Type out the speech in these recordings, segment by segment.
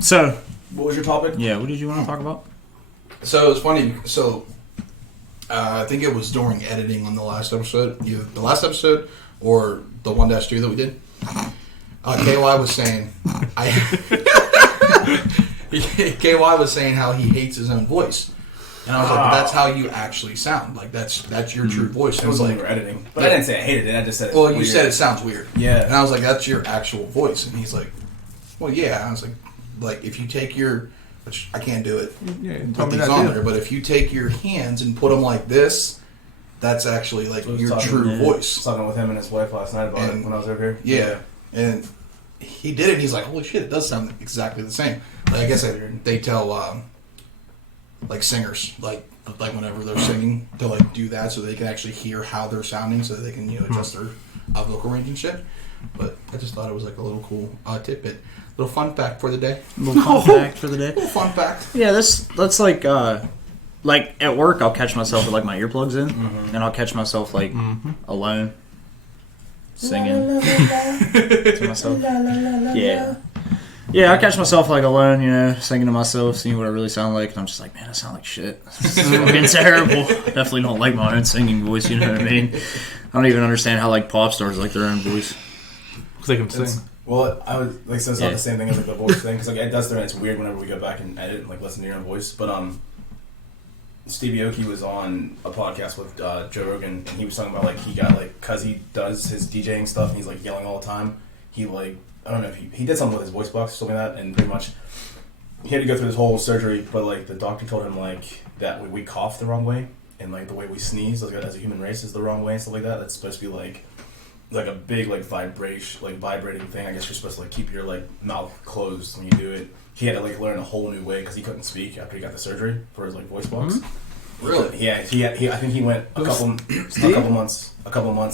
So, what was your topic? Yeah, what did you want to talk about? So it was funny. So I think it was during editing on the last episode, either the last episode or the 1-2 that we did. KY was saying, KY was saying how he hates his own voice, and I was like, "That's how you actually sound. Like that's your true voice." It was like when we were editing, but I didn't say I hated it. I just said, "Well, you said it sounds weird." Yeah, and I was like, "That's your actual voice," and he's like, "Well, yeah." I was like if you take your, which I can't do it, put these on there, but if you take your hands and put them like this, that's actually like your true voice. I was talking with him and his wife last night about it when I was over here. Yeah, and he did it. And he's like, "Holy shit! It does sound exactly the same." Like, I guess they tell like singers like whenever they're singing to like do that so they can actually hear how they're sounding so that they can adjust their vocal range and shit. But I just thought it was like a little cool tidbit. Little fun fact for the day. Little fun fact for the day. Little fun fact. Yeah, that's like at work I'll catch myself with like my earplugs in, and I'll catch myself like alone singing to myself. Yeah, I catch myself like alone, singing to myself, seeing what I really sound like, and I'm just like, man, I sound like shit. It's fucking terrible. Definitely don't like my own singing voice. You know what I mean? I don't even understand how like pop stars like their own voice. Because they can sing. Well, I was like, so it's not the same thing as like the voice thing. Because like it does, it's weird whenever we go back and edit and like listen to your own voice. But Stevie Aoki was on a podcast with Joe Rogan, and he was talking about like he got like because he does his DJing stuff and he's like yelling all the time. He like I don't know if he did something with his voice box or something like that, and pretty much he had to go through this whole surgery. But like the doctor told him like that we cough the wrong way, and like the way we sneeze like, as a human race is the wrong way and stuff like that. That's supposed to be like a big like vibrating thing. I guess you're supposed to like keep your like mouth closed when you do it. He had to like learn a whole new way because he couldn't speak after he got the surgery for his like voice box. Really? Yeah. I think he went a couple months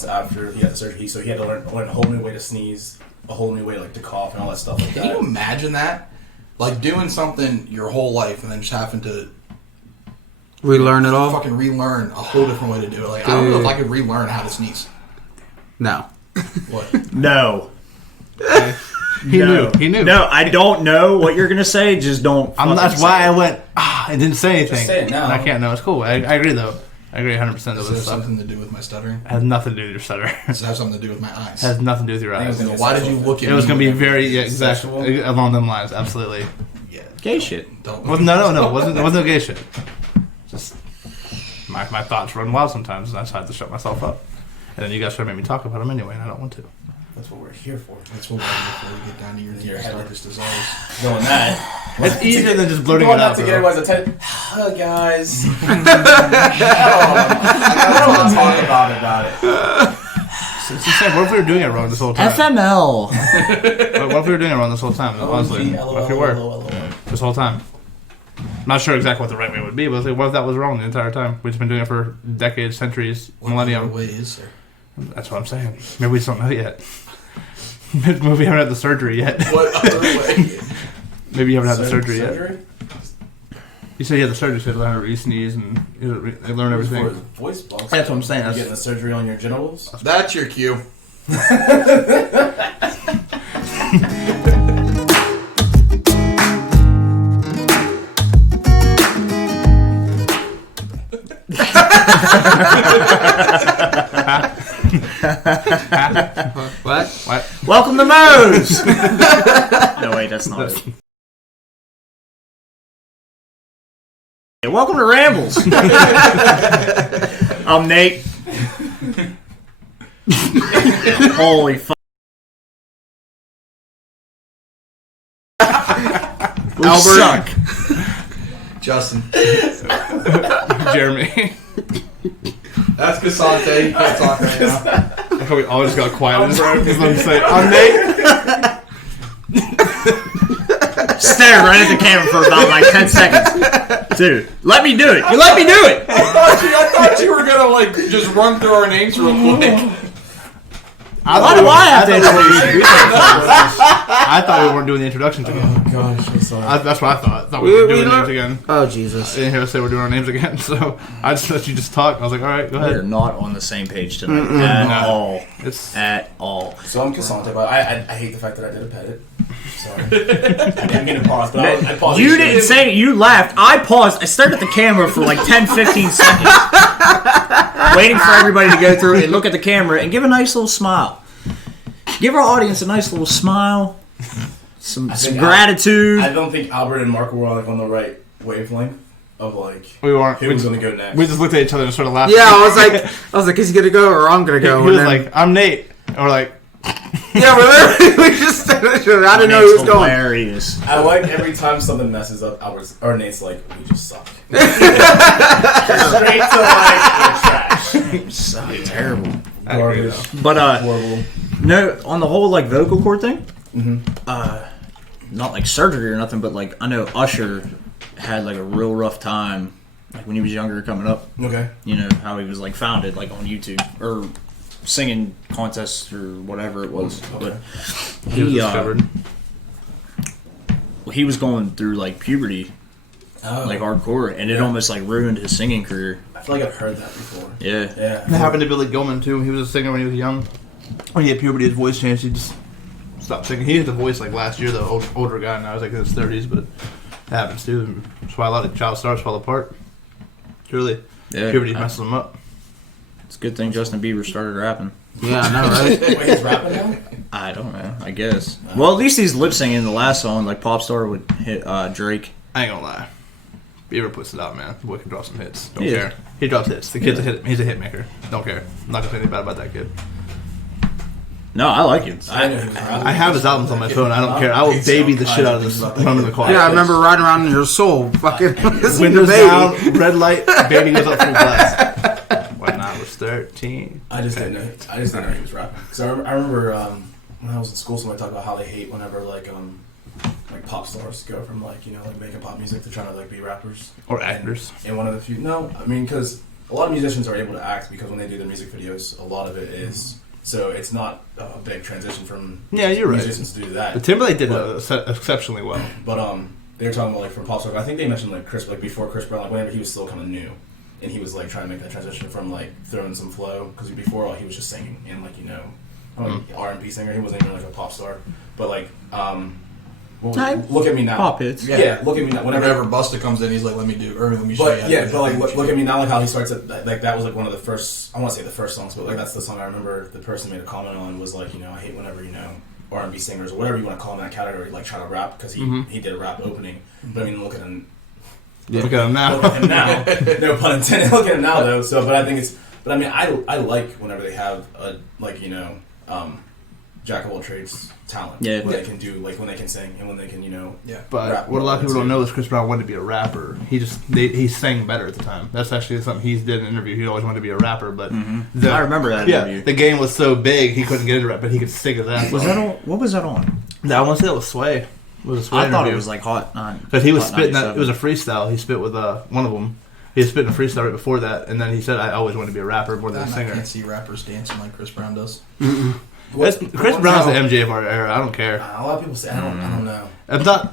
after he had the surgery. So he had to learn a whole new way to sneeze, a whole new way like to cough and all that stuff like that. Can you imagine that? Like doing something your whole life and then just having to relearn it all? Fucking relearn a whole different way to do it. Like, I don't know if I could relearn how to sneeze. No. What? No. He knew. No, I don't know what you're gonna say. Just don't. That's why I went and didn't say anything. Just say it now. I can't. No, it's cool. I agree though. I agree 100%. Does it have something to do with my stuttering? It has nothing to do with your stutter. Does it have something to do with my eyes? It has nothing to do with your eyes. Why did you look at me? It was going to be very exactly along them lines. Absolutely. Yeah. Gay shit. No. It wasn't no gay shit. Just my thoughts run wild sometimes, and I just had to shut myself up. And then you guys try to make me talk about them anyway, and I don't want to. That's what we're here for. That's what we're here for. To get down to your deepest, darkest desires. Doing that. It's easier than just blurting it out. To get everyone's attention. Oh, guys. I don't want to talk about it. What if we were doing it wrong this whole time? FML. What if we were doing it wrong this whole time? Honestly, what if we were this whole time? I'm not sure exactly what the right way would be, but what if that was wrong the entire time? We've just been doing it for decades, centuries, millennium. What way is there? That's what I'm saying. Maybe we just don't know yet. Maybe we haven't had the surgery yet. What other way? Maybe you haven't had the surgery yet. You said you had the surgery, so you learn how to sneeze and learn everything. Voice box. That's what I'm saying. You're getting the surgery on your genitals? That's your cue. What? Welcome to Moe's. No, wait, that's not it. Hey, welcome to Rambles. I'm Nate. Holy fuck. Albert. Suck. Justin. Jeremy. That's Casante. You can't talk right now. I thought we all just got quiet. I'm Nate. Stare right at the camera for about like 10 seconds. Dude, let me do it. You let me do it. I thought you were gonna like just run through our names real quick. Why do I have to introduce you? I thought we weren't doing the introduction together. Oh gosh, I'm sorry. That's what I thought. I thought we were doing names again. Oh, Jesus. I didn't hear us say we're doing our names again, so I just let you just talk. I was like, all right, go We're ahead. not on the same page tonight at all. It's At all. So I'm Casante, but I hate the fact that I did a pedit. Sorry. I didn't mean to pause, but I paused. You didn't say it. You laughed. I paused. I stared at the camera for like 10, 15 seconds. Waiting for everybody to go through and look at the camera and give a nice little smile. Give our audience a nice little smile. Some gratitude. I don't think Albert and Mark were on the right wavelength of like we weren't. who was going to go next. We just looked at each other and started laughing. Yeah, I was like, is he gonna go or I'm gonna go? He was like, I'm Nate. And we're like, yeah, we just I didn't know he was going. Hilarious. I like every time something messes up, Albert's or Nate's like, we just suck. Straight to like trash. So terrible. Garbage. But Horrible. no, on the whole like vocal cord thing. Mm-hmm. Not like surgery or nothing, but like I know Usher had like a real rough time, like when he was younger coming up. Okay. You know how he was like founded like on YouTube or singing contests or whatever it was. Okay. But he was discovered. He was going through like puberty, like hardcore, and it almost like ruined his singing career. I feel like I've heard that before. Yeah. Yeah. It happened to Billy Gilman too. He was a singer when he was young. When he had puberty, his voice changed. He just stopped singing. He had the voice like last year, the older guy. Now he's like in his 30s, but it happens too. That's why a lot of child stars fall apart. Truly, puberty messes them up. It's a good thing Justin Bieber started rapping. Yeah, I know, right? Wait, he's rapping now? I don't know. I guess. Well, at least he's lip singing the last song, like Popstar would hit Drake. I ain't gonna lie. Bieber puts it out, man. The boy can drop some hits. Don't Yeah. care. He drops hits. The kid's a hit. He's a hit maker. Don't care. I'm not gonna say anything bad about that kid. No, I like it. I know he was rapping. I have his albums on my phone. I don't care. I will baby the shit out of this when I'm in the car. Yeah, I remember riding around in your soul, fucking Windows down, red light, baby goes up full blast. When I was 13. I just didn't know he was rapping. Because I remember when I was in school, somebody talked about how they hate whenever like pop stars go from like making pop music to trying to like be rappers Or actors. And one of the few, because a lot of musicians are able to act because when they do their music videos, a lot of it is so it's not a big transition from you're right. musicians to do that. But Timberlake did exceptionally well. But they were talking about like for pop stars. I think they mentioned like Chris, like before Chris Brown, like whenever he was still kind of new. And he was like trying to make that transition from like throwing some flow because before he was just singing and like R&B singer. He wasn't even like a pop star, but like look at me now. Pop hits. Yeah, look at me now. Whenever Busta comes in, he's like, "Let me show you." But like look at me now. Like how he starts at like that was like one of the first. I want to say the first songs, but like that's the song I remember. The person made a comment on was like I hate whenever R&B singers or whatever you want to call them in that category like try to rap because he did a rap opening. But I mean look at him. Look at him now. Look at him now. No pun intended. Look at him now, though. So, but I think it's. But I mean, I like whenever they have a jack of all trades talent. Yeah. When they can do when they can sing and when they can But rap what a lot of people don't know is Chris Brown wanted to be a rapper. He sang better at the time. That's actually something he did in an interview. He always wanted to be a rapper, but I remember that interview. The game was so big he couldn't get into rap, but he could sing his ass. Was that on? What was that on? I want to say that was Sway. I thought it was like Hot 9. Because he was spitting that. It was a freestyle. He spit with one of them. He was spitting a freestyle right before that, and then he said, "I always wanted to be a rapper more than a singer." I can't see rappers dancing like Chris Brown does. Chris Brown's the MJ of our era. I don't care. A lot of people say I don't know.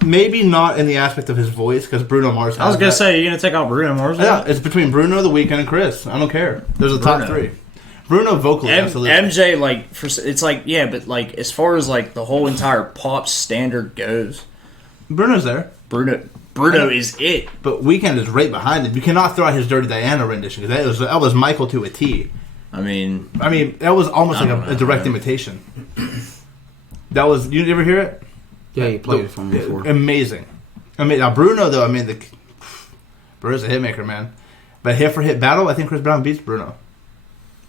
Maybe not in the aspect of his voice, because Bruno Mars. I was gonna say you're gonna take out Bruno Mars. Yeah, it's between Bruno, The Weeknd, and Chris. I don't care. There's a top three. Bruno vocally, absolutely. MJ it's like but like as far as like the whole entire pop standard goes, Bruno's there. Bruno is it. But Weeknd is right behind him. You cannot throw out his Dirty Diana rendition because that was Michael to a T. I mean that was almost like a direct imitation. That was. You ever hear it? Yeah, you played it for me before. Amazing. Now Bruno though. Bruno's a hitmaker, man. But hit for hit battle, I think Chris Brown beats Bruno.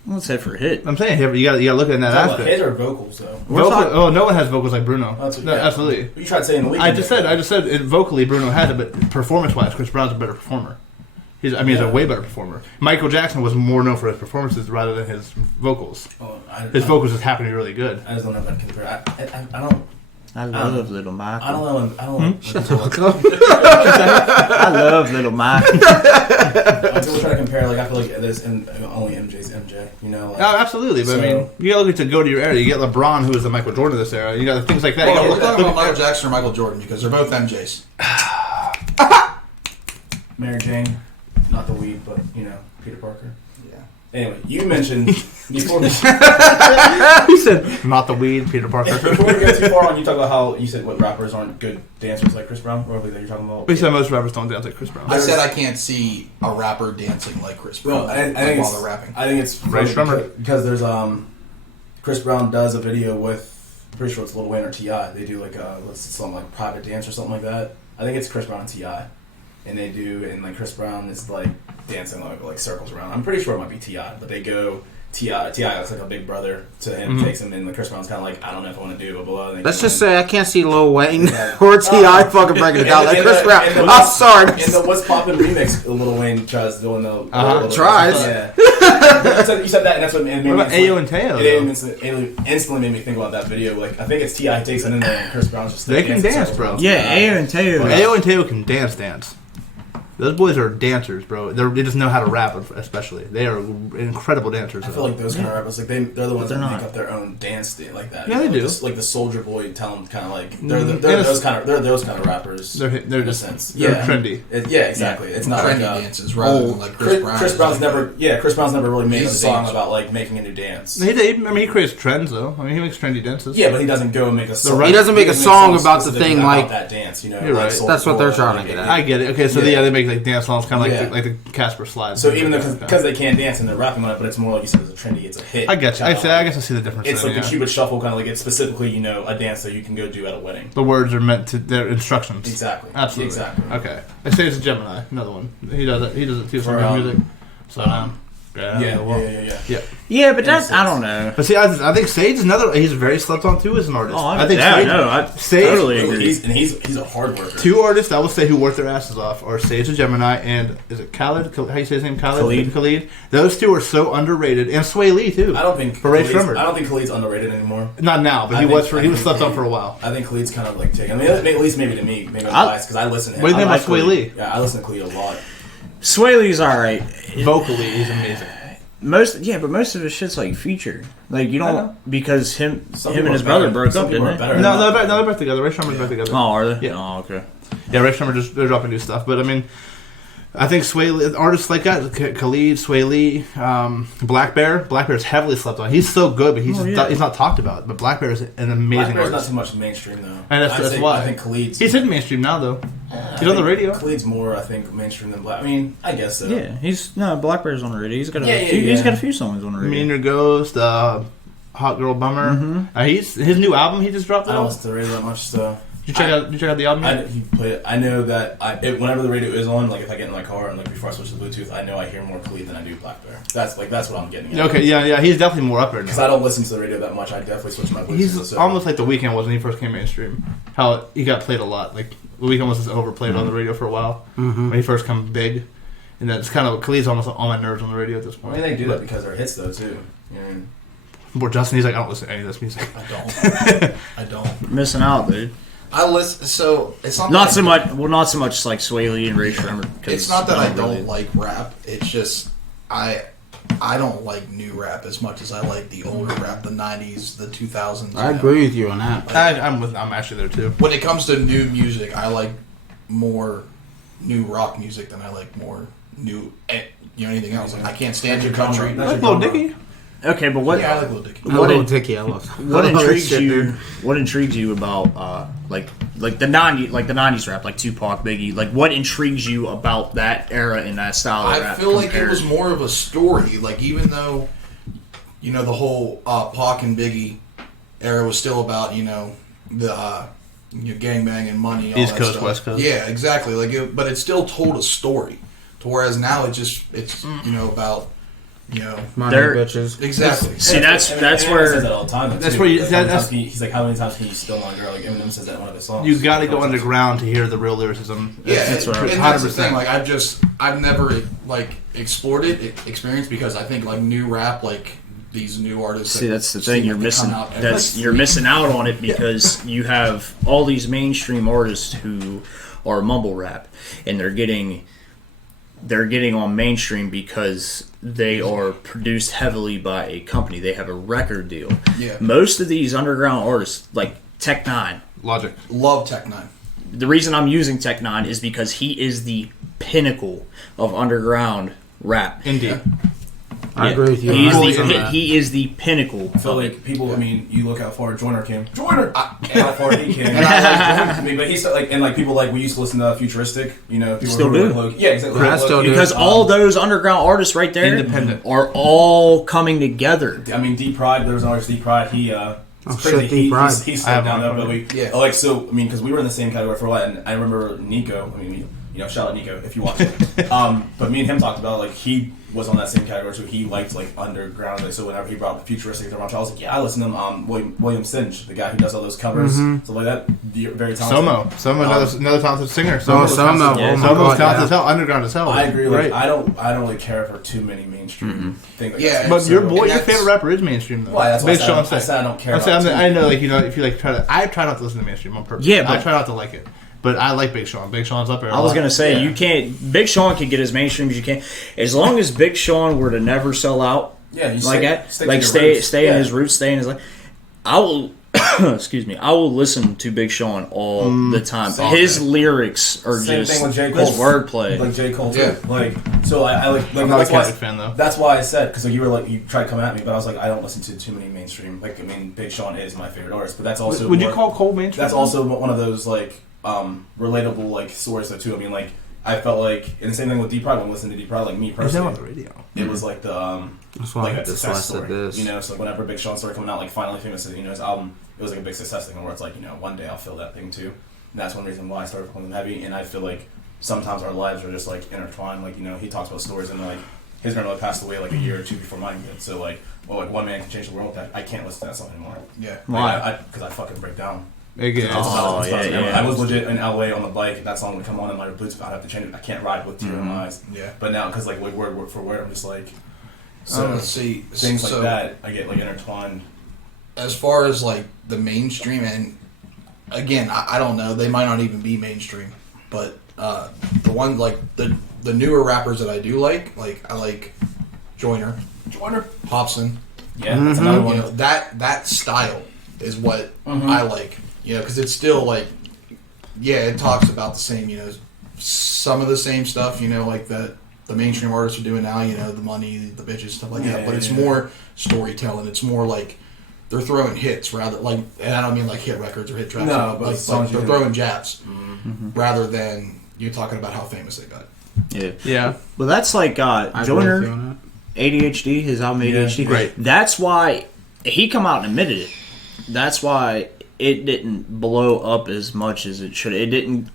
Let's hit for hit. I'm saying you got to look at that aspect. Hit or vocals though. No one has vocals like Bruno. Absolutely. You tried saying the Weeknd. I just said vocally Bruno has it, but performance-wise, Chris Brown's a better performer. He's a way better performer. Michael Jackson was more known for his performances rather than his vocals. His vocals just happen to be really good. I just don't know if I can compare. I don't. I love Little Michael. I don't know. Shut the fuck up. I love Little Michael. People try to compare, I feel like there's only MJ's MJ, absolutely, but you gotta look to go to your era. You got LeBron, who is the Michael Jordan of this era. You got things like that. We're talking about Michael Jackson or Michael Jordan because they're both MJs. Mary Jane, not the weed, but Peter Parker. Yeah. Anyway, you mentioned before we, He said, "Not the weed, Peter Parker." before we get too far on, you talk about how you said what rappers aren't good dancers like Chris Brown, or that you're talking about. He said most rappers don't dance like Chris Brown. I said I can't see a rapper dancing like Chris Brown Well, I think while it's, they're rapping. I think it's Ray funny Shremmer. because there's Chris Brown does a video with, pretty sure it's Lil Wayne or T.I. They do like something like private dance or something like that. I think it's Chris Brown and T.I. And they do, and like Chris Brown is like dancing like circles around. I'm pretty sure it might be T.I., but they go. T.I. looks like a big brother to him, takes him in. Like Chris Brown's kind of like, I don't know if I want to do, blah blah. Let's just say I can't see Lil Wayne Yeah. or T.I. fucking breaking it down like Chris Brown. I'm sorry. In the What's Poppin' remix, Lil Wayne tries doing the tries. Yeah. you said that, and that's what made me. What about Ayo and Teo? It instantly made me think about that video. Like I think it's T.I. takes it in there, and Chris Brown's just They can dancing dance, circles bro. around. Yeah, Ayo and Teo. Ayo and Teo can dance. Those boys are dancers, bro. They just know how to rap, especially. They are incredible dancers. I feel like those kind of rappers, like they're the ones they're that not. make up their own dance like that. Yeah, they do. Like the Soldier Boy, tell them kind of like they're those kind of rappers. They're in a just sense. they're trendy. Yeah, exactly. It's not Trendy like dances rather than like Chris Brown. Chris Brown's never. Yeah, Chris Brown's never really made a He's a song dancer. about like making a new dance. He creates trends though. I mean, he makes trendy dances. Yeah, but he doesn't go and make a song. He doesn't make a song about the specifically thing about like that dance. You know, You're like right. Soulja That's what Boy, they're trying to like, get at. I get it. Okay, so Yeah. they make like dance songs, kind of Yeah. like the Casper slides. So even though because they can't dance and they're rapping on it, but it's more like you said, it's a trendy, it's a hit. I get you. I guess I see the difference. It's then, like yeah. the Cupid Shuffle kind of like it's specifically a dance that you can go do at a wedding. The words are meant to. They're instructions. Exactly. Absolutely. Exactly. Okay. I say it's a Gemini. Another one. He does it. He does it too. For, For music. So Yeah. Yeah, but that's I don't know. But see, I think Sage is another. He's very slept on too as an artist. Oh, I think yeah, Sage, no, I Sage- totally agree. He's a hard worker. two artists I would say who work their asses off are Sage the Gemini and is it Khaled? How you say his name? Khaled. Those two are so underrated, and Sway Lee too. I don't think For Ray Khalid's- Shremmer. I don't think Khalid's underrated anymore. Not now, but I he think- was I he was think- slept on for a while. I think Khalid's kind of like taken. I mean, at least maybe to me, maybe I'm biased because I listen to him. What do you think I about Sway Lee? Yeah, I listen to Khalid a lot. Sway Lee's alright. Vocally, he's amazing. But most of his shit's like featured. Like you I know. don't because him Some and people his are brother better. broke Some up, people didn't are they? better. No, they're back together. Ray Shremmer's back together. Oh, are they? Yeah. Oh, okay. Yeah, Ray Shremmer they're dropping new stuff, but I mean, I think Sway Lee, artists like that, Khalid, Sway Lee, Black Bear. Black Bear's heavily slept on. He's so good, but he's not talked about. But Black Bear is an amazing Black Bear's not artist. too much mainstream though. And that's why. I think Khalid's. He's hitting mainstream now, though. He's on the radio. Khalid's more, I think, mainstream than Black. I mean, I guess so. Yeah, Black Bear's on the radio. He's got Yeah, he's got a few songs on the radio. Meaner Ghost, Hot Girl Bummer. He's his new album he just dropped. I don't listen to the radio that much, so. Did you check out the album? Yet? He play it. I know that whenever the radio is on, like if I get in my car and like before I switch to Bluetooth, I know I hear more Khalid than I do Black Bear. That's what I'm getting at. Okay, yeah, he's definitely more up there Because now. I don't listen to the radio that much. I definitely switch my Bluetooth. He's so. almost like The Weeknd was when he first came mainstream. How he got played a lot. Like The Weeknd was just overplayed on the radio for a while when he first come big, and then it's kind of Khalid's almost on my nerves on the radio at this I point. mean, they do that because they're hits though too. You know what I mean? Where Justin, he's like, I don't listen to any of this music. I don't. Missing out, dude. I listen. So it's not. Not that so I- much. Well, not so much like Sway Lee and Ray Shremmer. It's not that I don't really- like rap. It's just I don't like new rap as much as I like the older rap, the '90s, the 2000s. I agree with you on that. I'm actually there too. When it comes to new music, I like more new rock music than I like more new, anything else. Like, I can't stand new country. I like Lil Dicky. Okay, but what? Yeah, I like Lil Dicky. What Little in- Dicky, I love. What I love that intrigues shit, you? dude. What intrigues you about like the '90s rap, like Tupac, Biggie? Like what intrigues you about that era and that style of I rap? feel like it compared- was more of a story. Like even though, the whole Pac and Biggie era was still about the gangbang and money, all East that Coast, stuff. West Coast. Yeah, exactly. But it still told a story. To whereas now it's about Money, They're- bitches. exactly. See, that's Eminem says where that all the time. That's too. where you- Like, that- he's like, how many times can you steal my girl? Like Eminem says that in one of his songs. You got to go How many times? underground to hear the real lyricism. Yeah, That's what I- and that's the 100%. thing. Like I've never explored experienced because I think like new rap, like these new artists. See, that that's the seem thing. You're like they missing. come out every- That's you're missing out on it because you have all these mainstream artists who are mumble rap, and they're getting on mainstream because they are produced heavily by a company. They have a record deal. Yeah. Most of these underground artists, like Tech9, Logic. Love Tech9. the reason I'm using Tech9 is because he is the pinnacle of underground rap. Indeed. I agree with you. He is the pinnacle. I feel like people. I mean, you look how far Joyner came. And how far he came. I mean, but he's like, and like people like we used to listen to Futuristic. You know, people still do. Like, yeah, exactly. I still do. Because all those underground artists right there, independent, are all coming together. I mean, Deep Pride. There was an artist, Deep Pride. It's crazy. He's slowed down though, but like so. I mean, because we were in the same category for a while, and I remember Nico. I mean, you know, shout out Nico if you watch it. But me and him talked about like he was on that same category, so he liked like underground. Like, so whenever he brought Futuristic, I was like, yeah, I listen to him. William Singe, the guy who does all those covers, stuff like that. Very talented. Somo, another talented singer. Somo's talented as hell, underground as hell. I agree. Like, I don't really care for too many mainstream things. Like yeah, but your favorite rapper is mainstream though. Well, that's Big why Sean I said I don't care. I know, like, you know, if you like I try not to listen to mainstream on purpose. Yeah, but I try not to like it. But I like Big Sean. Big Sean's up there. I was gonna say you can't. Big Sean can get as mainstream as you can, as long as Big Sean were to never sell out. Yeah, you stay in his roots, stay in his life. I will. Excuse me. I will listen to Big Sean all the time. His lyrics are same just thing with J. Cole. his wordplay. Like J. Cole, too. Like, so I like. I'm not that's a Kendrick fan though. That's why I said, because like, you were like, you tried to come at me, but I was like, I don't listen to too many mainstream. Like, I mean, Big Sean is my favorite artist, but that's also. Would you call Cole mainstream? That's also one of those like relatable like stories though too. I mean, like I felt like, and the same thing with Deep Pride. When listening to Deep Pride, like me personally, on the radio. It was like the That's why like I a this success said story. this. You know, so like whenever Big Sean started coming out, like finally famous, you know, his album, it was like a big success thing where it's like, you know, one day I'll feel that thing too. And that's one reason why I started calling them heavy. And I feel like sometimes our lives are just like intertwined. Like, you know, he talks about stories and like his grandmother passed away like a year or two before mine did. So like, well, like one man can change the world. That I can't listen to that song anymore. Yeah. Why? Because I fucking break down. Again, I was legit in LA on the bike, and that song would come on, and my Bluetooth, I'd have to change it. I can't ride with tears in my eyes. Yeah. But now, because like word for word, I'm just like, so let's see things like that, I get like intertwined. As far as like the mainstream, and again, I don't know, they might not even be mainstream, but the one like the newer rappers that I do like I like Joyner, Hobson. Yeah, that's another one. You know, that style is what I like. You know, because it's still like, yeah, it talks about the same, you know, some of the same stuff, you know, like the mainstream artists are doing now, you know, the money, the bitches, stuff like that. But it's more storytelling. It's more like they're throwing hits rather, like, and I don't mean like hit records or hit tracks. No, but like they're throwing jabs rather than you talking about how famous they got. Yeah. Well, that's like Joyner, ADHD, his album ADHD. Right. That's why he come out and admitted it. That's why it didn't blow up as much as it should. It didn't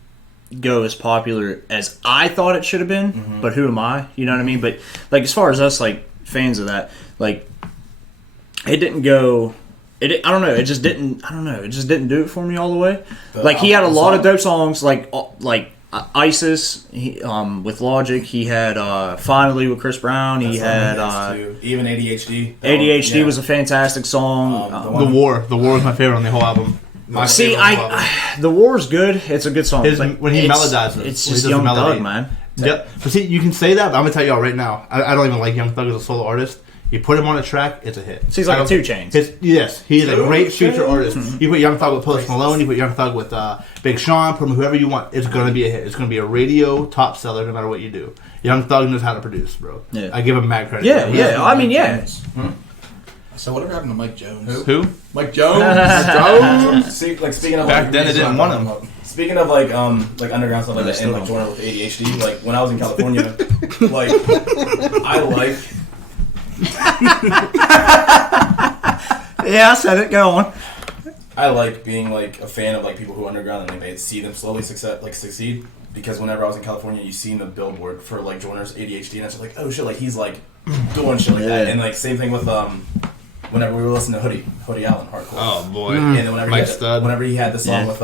go as popular as I thought it should have been. But who am I? You know what I mean? But like as far as us like fans of that, like it didn't go. I don't know. It just didn't. I don't know. It just didn't do it for me all the way. Like he had a lot of dope songs, like ISIS with Logic. He had Finally with Chris Brown. He had even ADHD. ADHD was a fantastic song. The War is my favorite on the whole album. The War is good. It's a good song. When he melodizes, it's just Young Thug, man. Yep. But see, you can say that, but I'm gonna tell y'all right now. I don't even like Young Thug as a solo artist. You put him on a track, it's a hit. So he's like a 2 Chainz. Yes, he's a great future artist. You put Young Thug with Post Malone, you put Young Thug with Big Sean, put him whoever you want. It's going to be a hit. It's going to be a radio top seller no matter what you do. Young Thug knows how to produce, bro. Yeah. I give him mad credit. Yeah. I mean, yeah. So whatever happened to Mike Jones? Who? Mike Jones. Speaking of back then, it didn't want him. Speaking of like underground stuff like that, and like Joyner with ADHD, like when I was in California, like I like. Yeah, I said it. Go on. I like being like a fan of like people who are underground and like, they see them slowly succeed. Because whenever I was in California, you see the billboard for like Joyner's ADHD, and I was like, oh shit, like he's like doing shit like that. And like same thing with whenever we were listening to Hoodie Allen, hardcore. Oh boy. And then whenever he had the song with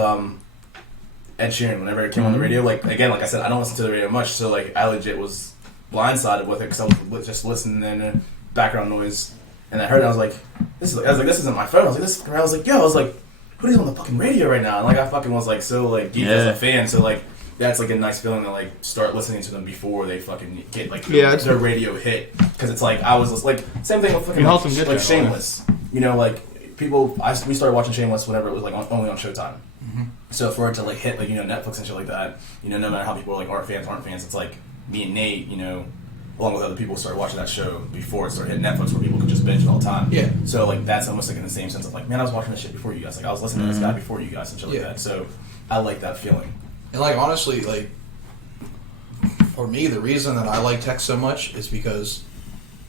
Ed Sheeran, whenever it came on the radio, like again, like I said, I don't listen to the radio much, so like I legit was blindsided with it because I was just listening and background noise, and I heard it, I was like, this isn't my phone. I was like, Hoodie's on the fucking radio right now, and like I fucking was like so like deep as a fan, so like that's like a nice feeling to like start listening to them before they fucking get like their radio hit, because it's like I was just, like same thing with fucking like Shameless, you know, like we started watching Shameless whenever it was like only on Showtime. So for it to like hit like, you know, Netflix and shit like that, you know, no matter how people are like aren't fans, it's like me and Nate, you know, along with other people, started watching that show before it started hitting Netflix, where people could just binge it all the time. Yeah. So like that's almost like in the same sense of like, man, I was watching this shit before you guys. Like I was listening to this guy before you guys and shit like that. So I like that feeling. And like honestly, like for me, the reason that I like Tech so much is because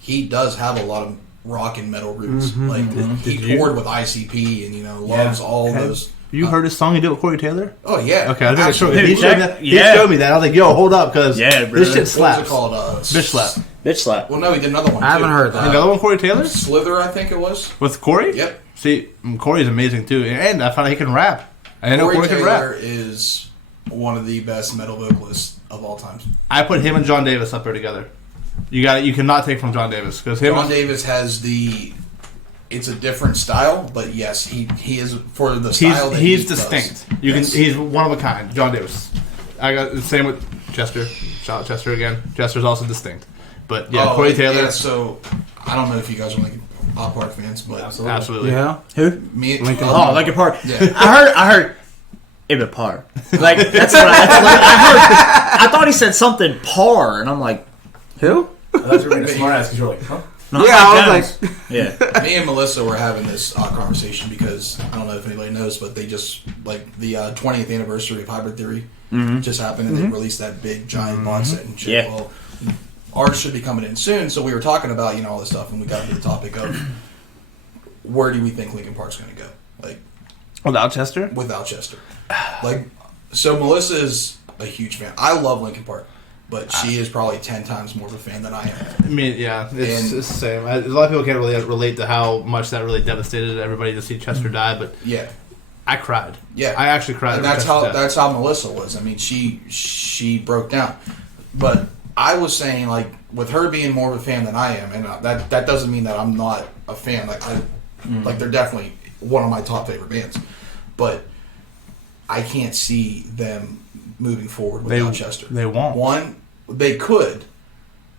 he does have a lot of rock and metal roots. Like he toured with ICP and loves all those. You heard his song he did with Corey Taylor? Oh yeah. Okay, I think I showed Dude, he showed me that. I was like, "Yo, hold up, because this shit slaps." What was it called? Bitch slap. Bitch slap. Well, no, he did another one. I haven't heard that. Another one, Corey Taylor Slither, I think it was. with Corey. Yep. See, Corey's amazing too, and I found out he can rap. I didn't know Corey Corey can Taylor rap. is one of the best metal vocalists of all time. I put him and John Davis up there together. You got it. You cannot take from John Davis because him. John Davis has the. It's a different style, but yes, he is for the style. He's that he distinct. does. You can. He's one of a kind. John Davis. I got the same with Chester. Shout out Chester again. Chester's also distinct. But yeah, Corey Taylor. Yeah, so I don't know if you guys are like Hot Park fans, but Absolutely. Yeah. Who? me, Oh, Linkin Park. Yeah. I heard Ibit Par. Like that's what I heard. I thought he said something par, and I'm like, Who? I thought you were being a smart ass because you're like, huh? no, Yeah, I was Jones. Yeah. me and Melissa were having this conversation because I don't know if anybody knows, but they just like the 20th anniversary of Hybrid Theory just happened, and they released that big giant box set and shit. Yeah. Well, ours should be coming in soon, so we were talking about all this stuff, and we got into the topic of where do we think Linkin Park's going to go, like Without Chester. without Chester. Like, so Melissa is a huge fan. I love Linkin Park, but she is probably 10 times more of a fan than I am. I mean, yeah, it's And- the same. A lot of people can't really relate to how much that really devastated everybody to see Chester die, but Yeah. I cried. Yeah. I actually cried. And over that's Chester's how death. that's how Melissa was. I mean, she broke down. But I was saying, like, with her being more of a fan than I am, and that doesn't mean that I'm not a fan. Like like they're definitely one of my top favorite bands, but I can't see them moving forward without Chester. They won't. One, they could,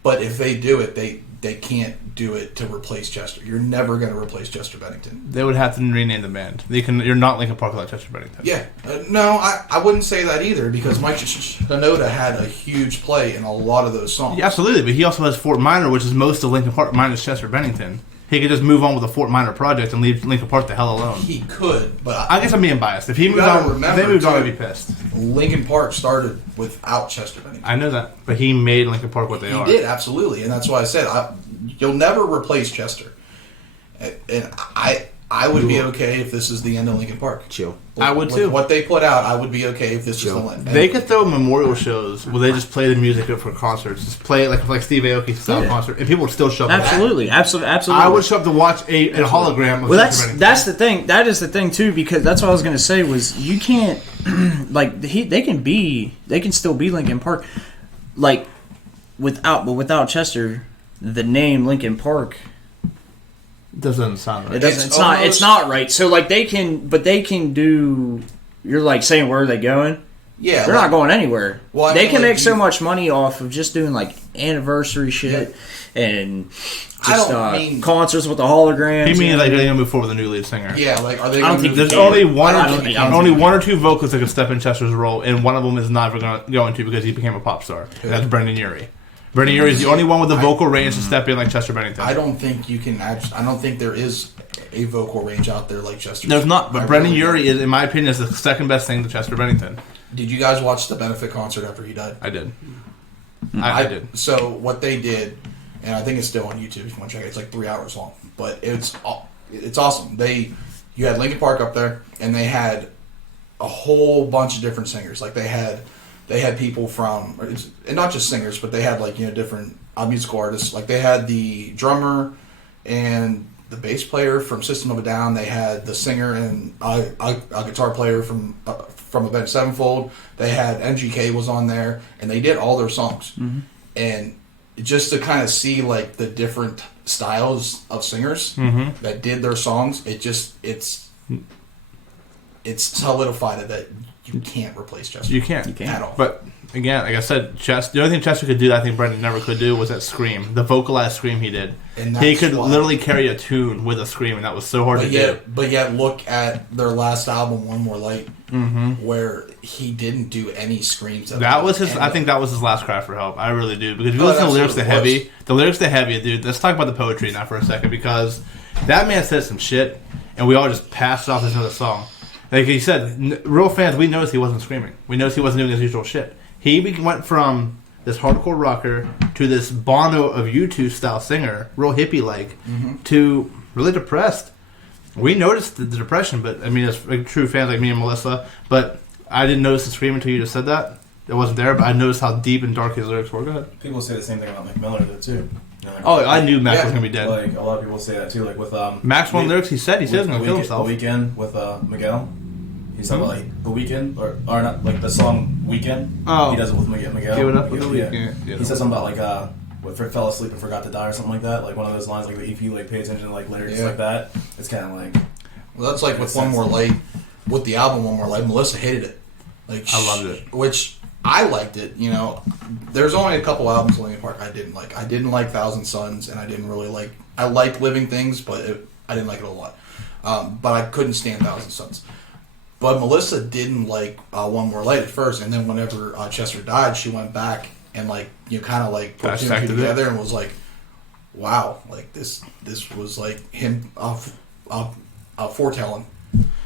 but if they do it, they can't do it to replace Chester. You're never going to replace Chester Bennington. They would have to rename the band. You're not Linkin Park without Chester Bennington. Yeah. No, I wouldn't say that either, because Mike Shinoda had a huge play in a lot of those songs. Yeah, absolutely, but he also has Fort Minor, which is most of Linkin Park minus Chester Bennington. He could just move on with a Fort Minor project and leave Linkin Park the hell alone. He could, but I guess I'm being biased. If he moved gotta on, remember, if they moved on, I'd too, be pissed. Linkin Park started without Chester Bennington. I know that, but he made Linkin Park what they He are. did, absolutely, and that's why I said you'll never replace Chester. And I would be okay if this is the end of Linkin Park. Chill. I would With too. what they put out, I would be okay if this is the end. They could throw memorial shows where they just play the music for concerts. Just play it like Steve Aoki style concert, and people would still show up. Absolutely. I would show up to watch a hologram. Of Well, Chester Bennington. that's the thing. That is the thing too, because that's what I was gonna say was you can't like they can still be Linkin Park, like without Chester, the name Linkin Park. doesn't sound right. It doesn't. It's almost- not right. So like they can do. You're like saying where are they going? Yeah, They're not going anywhere. Well, I they mean, can like, make so you- much money off of just doing like anniversary shit and I just don't mean- concerts with the holograms. He means and- like they're gonna move forward with a new lead singer. Yeah, like are they? I don't gonna think move There's Yeah. only one I or don't two, think- I don't only think- one or two vocalists that can step in Chester's role, and one of them is not going to because he became a pop star. And that's Brendan Urie. Brendan Urie is the only one with the vocal range to step in like Chester Bennington. I don't think you can. I don't think there is a vocal range out there like Chester. There's not, but I Brendan really Urie is, in my opinion, is the second best thing to Chester Bennington. Did you guys watch the benefit concert after he died? I did. I did. So what they did, and I think it's still on YouTube if you want to check it. It's like 3 hours long, but it's awesome. You had Linkin Park up there, and they had a whole bunch of different singers. Like they had people from, and not just singers, but they had like different musical artists. Like they had the drummer and the bass player from System of a Down. They had the singer and a guitar player from Avenged Sevenfold. They had MGK was on there, and they did all their songs. Mm-hmm. And just to kind of see like the different styles of singers that did their songs, it's it's solidified it that you can't replace Chester. You can't. At all. But again, like I said, the only thing Chester could do that I think Brendan never could do was that scream, the vocalized scream he did. And he could literally carry a tune with a scream, and that was so hard to do. But yet, look at their last album, One More Light, where he didn't do any screams. That was his. I think that was his last cry for help. I really do, because if you listen to the lyrics to Heavy, dude. Let's talk about the poetry now for a second, because that man said some shit, and we all just passed it off as another song. Like he said, real fans, we noticed he wasn't screaming. We noticed he wasn't doing his usual shit. He went from this hardcore rocker to this Bono of U2 style singer, real hippie-like, to really depressed. We noticed the depression, but I mean, as like, true fans like me and Melissa, but I didn't notice the scream until you just said that. It wasn't there, but I noticed how deep and dark his lyrics were. Go ahead. People say the same thing about Mac Miller, though, too. You know, Oh, I knew Max was going to be dead. Like, a lot of people say that, too. Like, with... Max one lyrics, he said he was going to kill himself. The Weekend with Miguel. He's talking about, like, The Weekend, or not, like, the song Weekend. Oh. He does it with Miguel. Give it up with The Weekend. Yeah. He said something about, like, fell asleep and forgot to die or something like that. Like, one of those lines, like, if you, like, pay attention to, like, lyrics like that, it's kind of like... Well, that's like with One More Light, with the album One More Light, Melissa hated it. Like I loved it. Which I liked it, you know. There's only a couple albums in Linkin Park I didn't like. I didn't like Thousand Suns, and I didn't really like... I liked Living Things, but I didn't like it a lot. But I couldn't stand Thousand Suns. But Melissa didn't like One More Light at first, and then whenever Chester died, she went back and, like, you kind of, like, put two and two together and was like, wow, like, this was, like, him foretelling,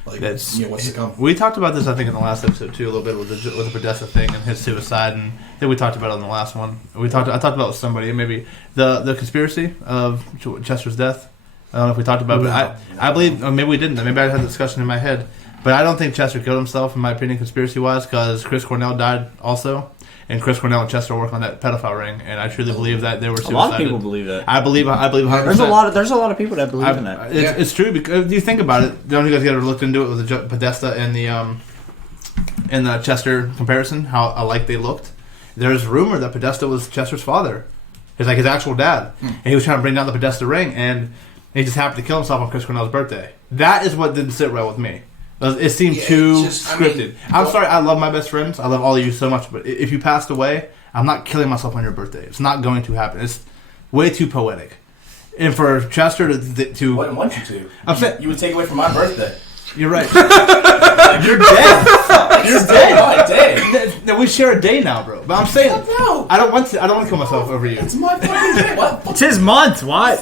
like, you know, what's to come. We talked about this, I think, in the last episode too, a little bit with the Podesta thing and his suicide, and I think we talked about it in the last one. I talked about it with somebody, maybe the conspiracy of Chester's death. I don't know if we talked about it, but I believe, or maybe we didn't. Maybe I had a discussion in my head, but I don't think Chester killed himself, in my opinion, conspiracy wise, because Chris Cornell died also. And Chris Cornell and Chester work on that pedophile ring, and I truly believe that they were suicided. A lot of people believe that. I believe 100%. There's a lot of people that believe in that. It's true, because you think about it. Don't you guys ever looked into it with the Podesta and the Chester comparison? How alike they looked. There's rumor that Podesta was Chester's father. He's like his actual dad, and he was trying to bring down the Podesta ring, and he just happened to kill himself on Chris Cornell's birthday. That is what didn't sit well with me. It seemed too scripted. I'm sorry, I love my best friends. I love all of you so much, but if you passed away, I'm not killing myself on your birthday. It's not going to happen. It's way too poetic. And for Chester to I wouldn't want you to. I'm saying, you would take away from my birthday. You're right. Like, you're dead. You're dead. Not dead. We share a day now, bro. But I'm saying, no. I don't want to kill myself over you. It's my fucking day. What? It's his month. What?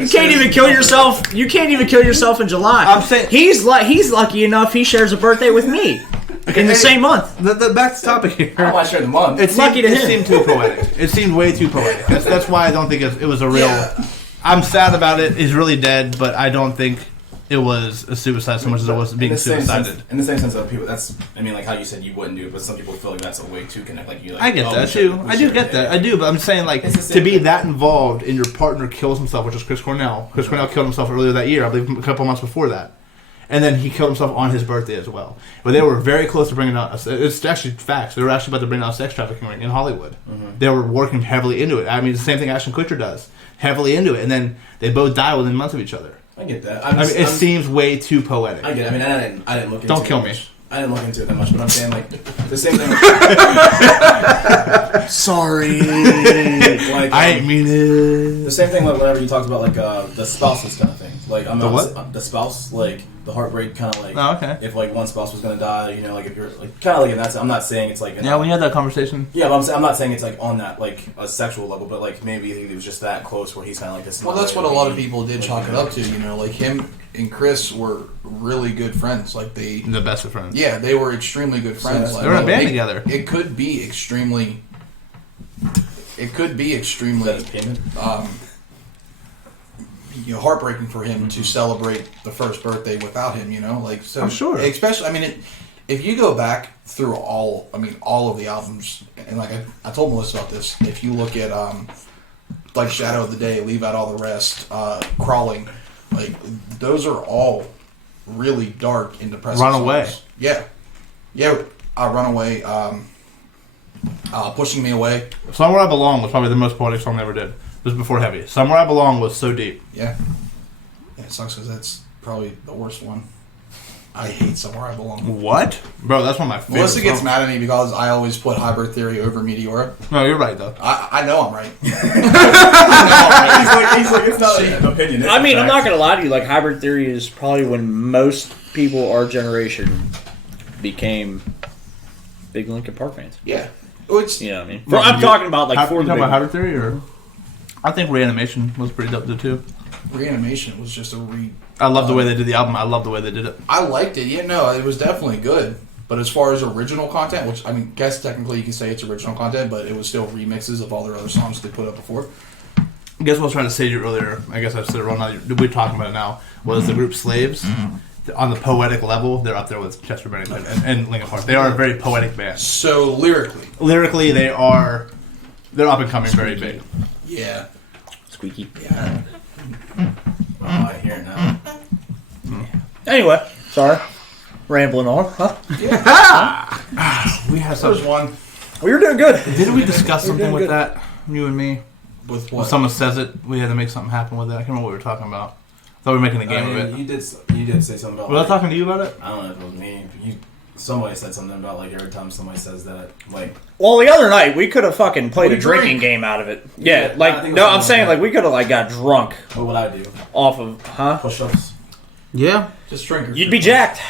You can't even kill yourself. You can't even kill yourself in July. I'm saying he's lucky enough he shares a birthday with me in the same month. Back to the topic here. I don't want to share the month. It seemed too poetic. It seemed way too poetic. That's why I don't think it was a real. Yeah. I'm sad about it. He's really dead, but I don't think it was a suicide so much as it was being suicided. In the same sense of people, like how you said you wouldn't do it, but some people feel like that's a way too connect. Like you, like, I get that too. I do get that. I do, but I'm saying like to be that involved and your partner kills himself, which is Chris Cornell. Chris Cornell killed himself earlier that year, I believe, a couple months before that, and then he killed himself on his birthday as well. But they were very close to bringing out. It's actually facts. They were actually about to bring out a sex trafficking ring in Hollywood. Mm-hmm. They were working heavily into it. I mean, the same thing Ashton Kutcher does, heavily into it, and then they both die within months of each other. I get that. It seems way too poetic. I get it. I mean, I didn't look into it. Don't kill me. I didn't look into it that much, but I'm saying, like, the same thing. Sorry. Like, I ain't mean it. The same thing, like, whenever you talked about, like, the spouses kind of thing. Like, I'm the not... what? The spouse, like, the heartbreak kind of, like... Oh, okay. If, like, one spouse was going to die, you know, like, if you're... Like, kind of like in that... I'm not saying it's, like... Yeah, we had that conversation. Yeah, but I'm not saying it's, like, on that, like, a sexual level, but, like, maybe it was just that close where he's kind of like this... Well, that's what a lot of people did chalk it up to, you know, like, him and Chris were really good friends. Like, the best of friends. Yeah, they were extremely good friends. They were in a band together. It could be extremely... heartbreaking for him to celebrate the first birthday without him, you know, like, so I'm sure. Especially, I mean, if you go back through all of the albums, and like I told Melissa about this, if you look at like Shadow of the Day, Leave Out All the Rest, Crawling, like those are all really dark and depressing. Runaway, songs. Runaway, Pushing Me Away. Somewhere I Belong was probably the most poetic song I ever did. This was before Heavy. Somewhere I Belong was so deep. Yeah, it sucks because that's probably the worst one. I hate Somewhere I Belong. What? Bro, that's one of my favorites. Melissa gets mad at me because I always put Hybrid Theory over Meteora. No, you're right, though. I know I'm right. He's like, it's not an opinion. It's I mean, I'm fact. not gonna lie to you. Like, hybrid theory is probably when most people our generation became big Linkin Park fans. Yeah. Which, You know what I mean? I'm talking about like for you the talking big about Hybrid Theory, or I think Reanimation was pretty dope too. Reanimation was just a I love the way they did the album. I love the way they did it. I liked it. Yeah, no, it was definitely good. But as far as original content, which I mean, guess technically you can say it's original content, but it was still remixes of all their other songs they put up before. I guess what I was trying to say to you earlier, I guess I said it wrong now, we're talking about it now, was the group Slaves. On the poetic level, they're up there with Chester Bennington and Linkin Park. They are a very poetic band. So Lyrically, they're up and coming, very big. yeah. squeaky. Yeah. Oh, I hear it now. Anyway, sorry, rambling on. Huh? We had There's some. one Well, you're doing good. Didn't we discuss something doing with good. that? You and me. with When what? someone says it, we had to make something happen with it. I can't remember what we were talking about. I thought we were making a game of it. You did say something about. Was I like, talking to you about it? I don't know if it was me. Somebody said something about like every time somebody says that, like Well, the other night we could have fucking played a We drinking drank. game out of it. Yeah, I like think it no, was I'm something saying like like we could have like got drunk what would I do? off of Push-ups. Yeah. Just drinkers. You'd be jacked.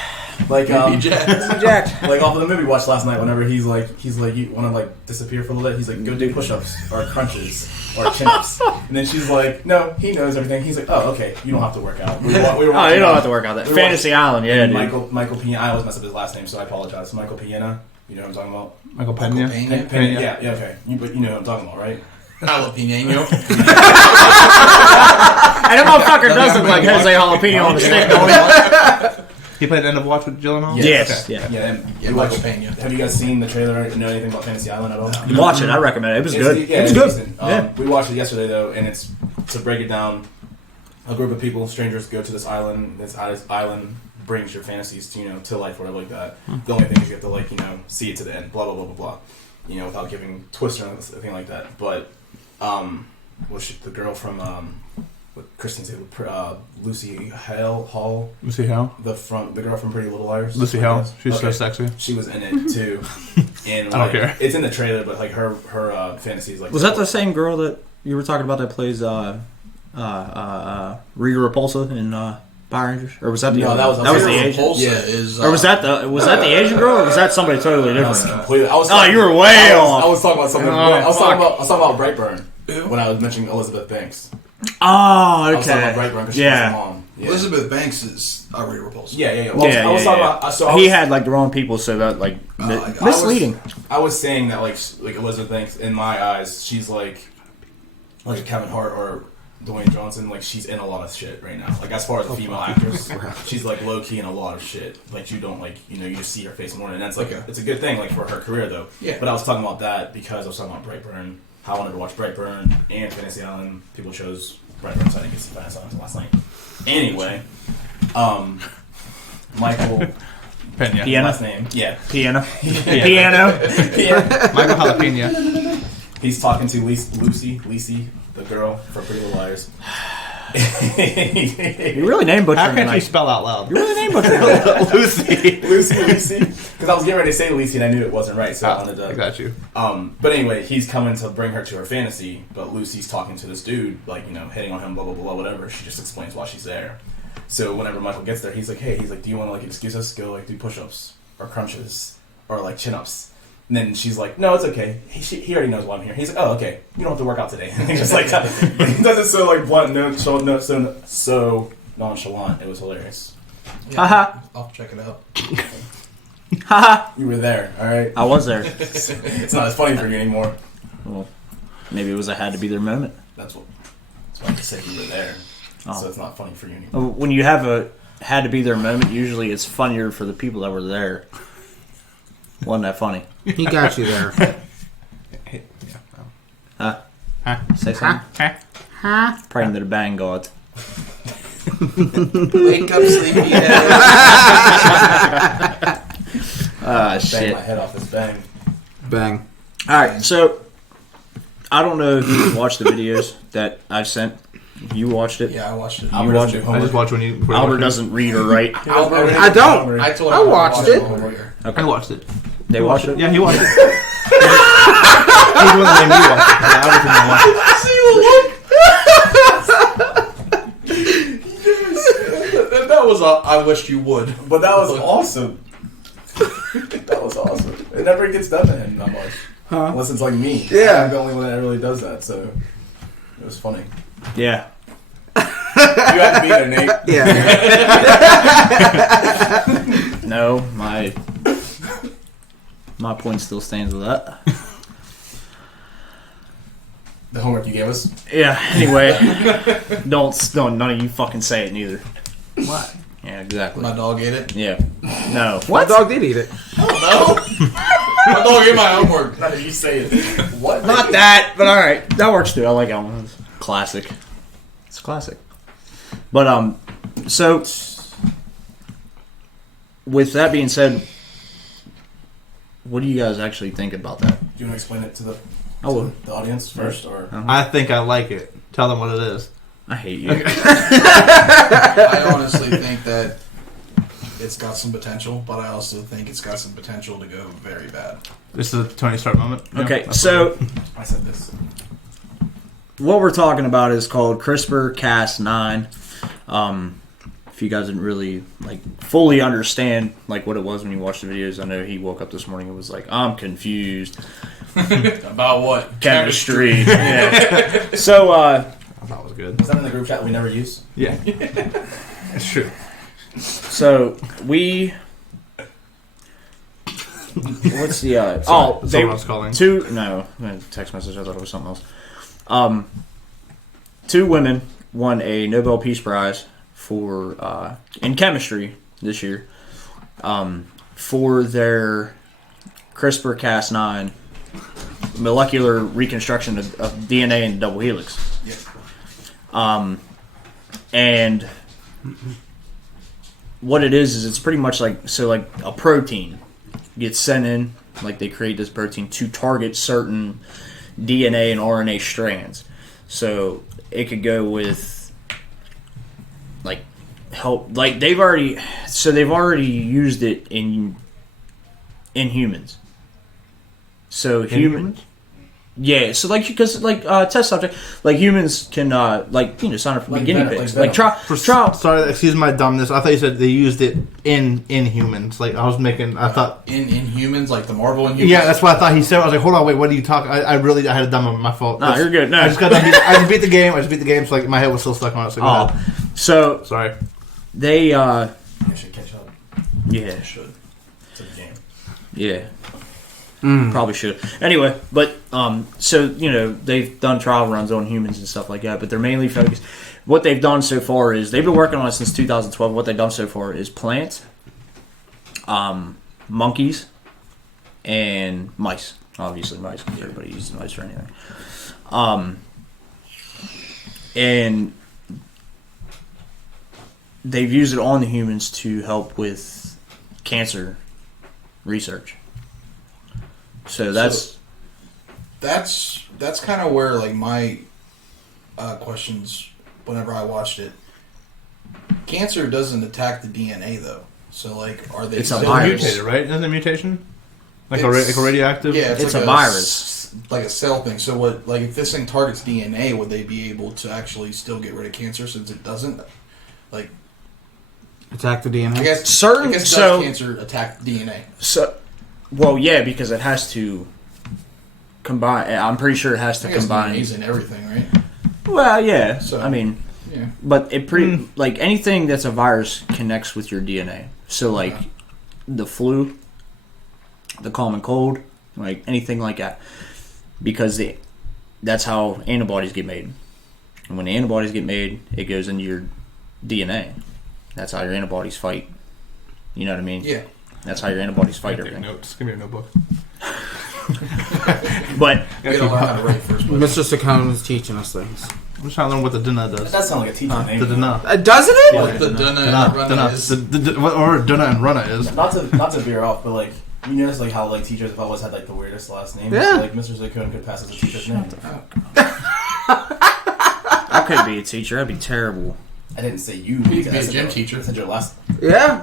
Like You'd be jacked. You'd be jacked. like off of the movie we watched last night. Whenever he's like you want to like disappear for a little bit. He's like go do push-ups or crunches or chin-ups. And then she's like, no, he knows everything. He's like, oh, okay, you don't have to work out. We were Oh, you watching, don't have to work out that. we were Fantasy Island, yeah, dude. Michael Pena. I always mess up his last name, so I apologize. Michael Pena. You know what I'm talking about? Michael Pena. Pena. Pena. Yeah, okay. But you know what I'm talking about, right? Jalapeno. And that motherfucker does look like Jose Jalapeno on the stick, don't he? He played End of Watch with Gyllenhaal? Yes. Okay. Yeah. Yeah, and Yeah, you Michael watch- Pena. Have you guys seen the trailer or know anything about Fantasy Island at all? Watch it. I recommend it. It was good. Yeah, it was it's good. decent. Yeah. We watched it yesterday though, and it's to break it down. A group of people, strangers, go to this island. This island brings your fantasies to life, or whatever like that. The only thing is you have to see it to the end. Blah blah blah blah blah. Without giving twists or anything like that. But the girl from what Christine said, Lucy Hall, Lucy Hale? the girl from Pretty Little Liars. Lucy Hale. She's Okay. so sexy. She was in it too, and I don't care. It's in the trailer, but like her fantasies like Was that the same girl that you were talking about that plays Rita Repulsa in Power Rangers? Or was that the No, other that one? was that was the Rita Asian? Yeah, is Or was that the Asian girl, or was that somebody totally No, it's different? completely. Oh, you were way off. I was talking about something. Oh, I was talking fuck. about Brightburn when I was mentioning Elizabeth Banks. Oh, I was talking about okay. Brightburn because she Yeah. was the mom. Yeah. Elizabeth Banks is Rita Repulsa. Yeah. Well, I was talking about. So I He was, had like the wrong people, so that like misleading. I was saying that like Elizabeth Banks, in my eyes, she's like Kevin Hart or Dwayne Johnson. Like she's in a lot of shit right now. Like as far as a female actress, she's like low key in a lot of shit. Like you don't you just see her face more, and that's like it's a good thing like for her career though. Yeah. But I was talking about that because I was talking about Brightburn. How I wanted to watch Brightburn and Fantasy Island. People chose Brightburn, so I didn't get to see Fantasy Island last night. Anyway, Michael Pena. Piano. last name, yeah, Piano. Piano. Michael Jalapeno. He's talking to Lacey, the girl from Pretty Little Liars. You really name butchering How can't you tonight. spell out loud? You really name butchering. Lucy. Lucy, because I was getting ready to say Lucy and I knew it wasn't right, so I wanted to. I got you. But anyway, he's coming to bring her to her fantasy, but Lucy's talking to this dude, hitting on him, blah blah blah, whatever. She just explains why she's there. So whenever Michael gets there, he's like, "Hey, do you want to excuse us? Go do push-ups or crunches or chin-ups." And then she's like, "No, it's okay. He already knows why I'm here." He's like, "Oh, okay. You don't have to work out today." And he just he does it so blunt, so nonchalant. It was hilarious. Haha. I'll check it out. Haha. You were there, all right. I was there. It's not as funny for you anymore. Well, maybe it was a had to be their moment. That's why I said you were there. Oh. So it's not funny for you anymore. When you have a had to be their moment, usually it's funnier for the people that were there. Wasn't that funny? He got you there. Huh? Say something. Praying to the bang god. Wake up, sleepyhead. Ah, Bang shit. my head off this bang. Bang. Alright, so I don't know if you watched the videos that I've sent You watched it. Yeah, I watched it. Albert watched doesn't do I just homework. watch when you. Albert doesn't read or write. I don't. I told I him watched it. Okay. I watched it. They watched it. Yeah, he watched it. He's the one that made me watch it. I That was I wished you would. But that was awesome. That was awesome. It never gets done to him that much. Huh? Unless it's like me. Yeah. I'm the only one that really does that, so it was funny. Yeah. You have to be there, Nate. Yeah. No, my point still stands with that. The homework you gave us. Yeah. Anyway, don't none of you fucking say it neither. What? Yeah, exactly. My dog ate it. Yeah. No. My dog did eat it. No. My dog ate my homework. None of you say it. What? Not that, but all right. That works too. I like that one. It's classic. It's classic. But so with that being said, what do you guys actually think about that? Do you want to explain it to the audience first, or? I think I like it. Tell them what it is. I hate you. I honestly think that it's got some potential, but I also think it's got some potential to go very bad. This is a Tony Stark moment. Okay, Yeah, so I said this. what we're talking about is called CRISPR Cas9. If you guys didn't really fully understand what it was when you watched the videos, I know he woke up this morning and was like, "I'm confused." About what? Chemistry. Yeah. So I thought it was good. Was that in the group chat we never use? Yeah, it's true. So we. What's the Someone else calling. text message. I thought it was something else. Two women won a Nobel Peace Prize for in chemistry this year for their CRISPR Cas9 molecular reconstruction of DNA in double helix. Yeah. And what it is it's pretty much like a protein gets sent in, they create this protein to target certain DNA and RNA strands. So it could go with they've already used it in humans. So humans. Yeah, so because test subject, humans can sign up for guinea pigs, trial. Sorry, excuse my dumbness. I thought you said they used it in humans. I thought in humans, like the Marvel in humans. Yeah, that's what I thought he said. I was like, hold on, wait, what are you talking? I had a dumb. My fault. No, you're good. No, I just beat the game. So my head was still stuck on it. So go ahead. So sorry. They You should catch up. Yeah, Should. To the game. Yeah. Probably should. Anyway, but so they've done trial runs on humans and stuff like that, but they're mainly focused. What they've done so far is they've been working on it since 2012. What they've done so far is plants, monkeys, and mice. Obviously, mice because everybody uses mice for anything. And they've used it on the humans to help with cancer research. So that's kind of where my questions whenever I watched it. Cancer doesn't attack the DNA though, so are they? It's a It's virus. mutated, right? Isn't it a mutation? Like a radioactive? Yeah, It's a virus. like a cell thing. So what? If this thing targets DNA, would they be able to actually still get rid of cancer since it doesn't? Attack the DNA. I guess Certain- does so- cancer attack DNA? So, well, yeah, because it has to combine. I'm pretty sure it has to I guess combine. DNA's in everything, right? Well, yeah. So- I mean, Yeah. but it anything that's a virus connects with your DNA. So the flu, the common cold, anything like that, because that's how antibodies get made. And when the antibodies get made, it goes into your DNA. That's how your antibodies fight. You know what I mean? Yeah. That's how your antibodies fight Take everything. notes. Give me a notebook. But You gotta learn how to write first. But Mr. Sakone is teaching us things. I'm just trying to learn what the dunna That does. does sound like a teacher name. The dunna. Doesn't it? what the dunna and runna is. What dunna and runna is. Not to veer off, but you notice how teachers have always had the weirdest last names. Yeah. So, Mr. Zakun could pass as a teacher's name. I I could be a teacher. That'd be terrible. I didn't say you. You could be a gym teacher. I said your last. Yeah.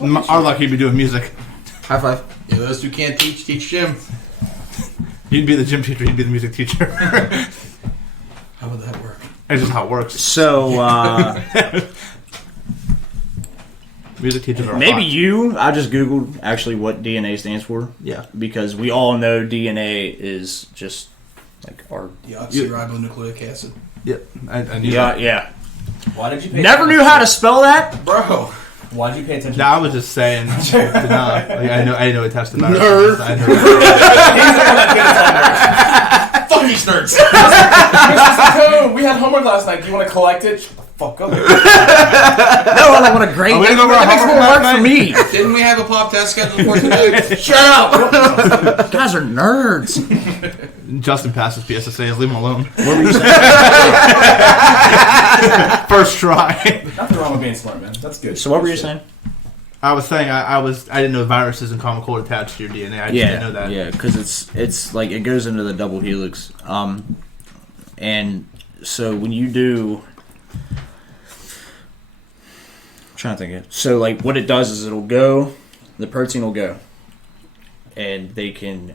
Our luck, he'd be doing music. High five. Yeah, those two can't teach gym. You'd be the gym teacher. He'd be the music teacher. How would that work? That's just how it works. So, Music teachers are maybe hot. you. I just Googled actually what DNA stands for. Yeah. Because we all know DNA is just like our. Deoxyribonucleic acid. Yeah. I knew Yeah, that. yeah. Why did you? Pay Never knew how to spell that. Bro. Why did you pay attention? No, I was just saying. I know it tested about Nerd. I know. Fuck these nerds. We had homework last night. Do you want to collect it? Shut the fuck up. No, I want a grade. Are we gonna go over That our makes more homework work for me. Didn't we have a pop test scheduled for today? Shut up. You guys are nerds. Justin passes PSSA. Leave him alone. What were you saying? First try. Nothing wrong with being smart, man. That's good. So what were you saying? I was saying I didn't know viruses and common cold attached to your DNA. I just didn't know that. Yeah, because it's like it goes into the double helix. And so when you do, I'm trying to think of it. So like what it does is the protein will go, and they can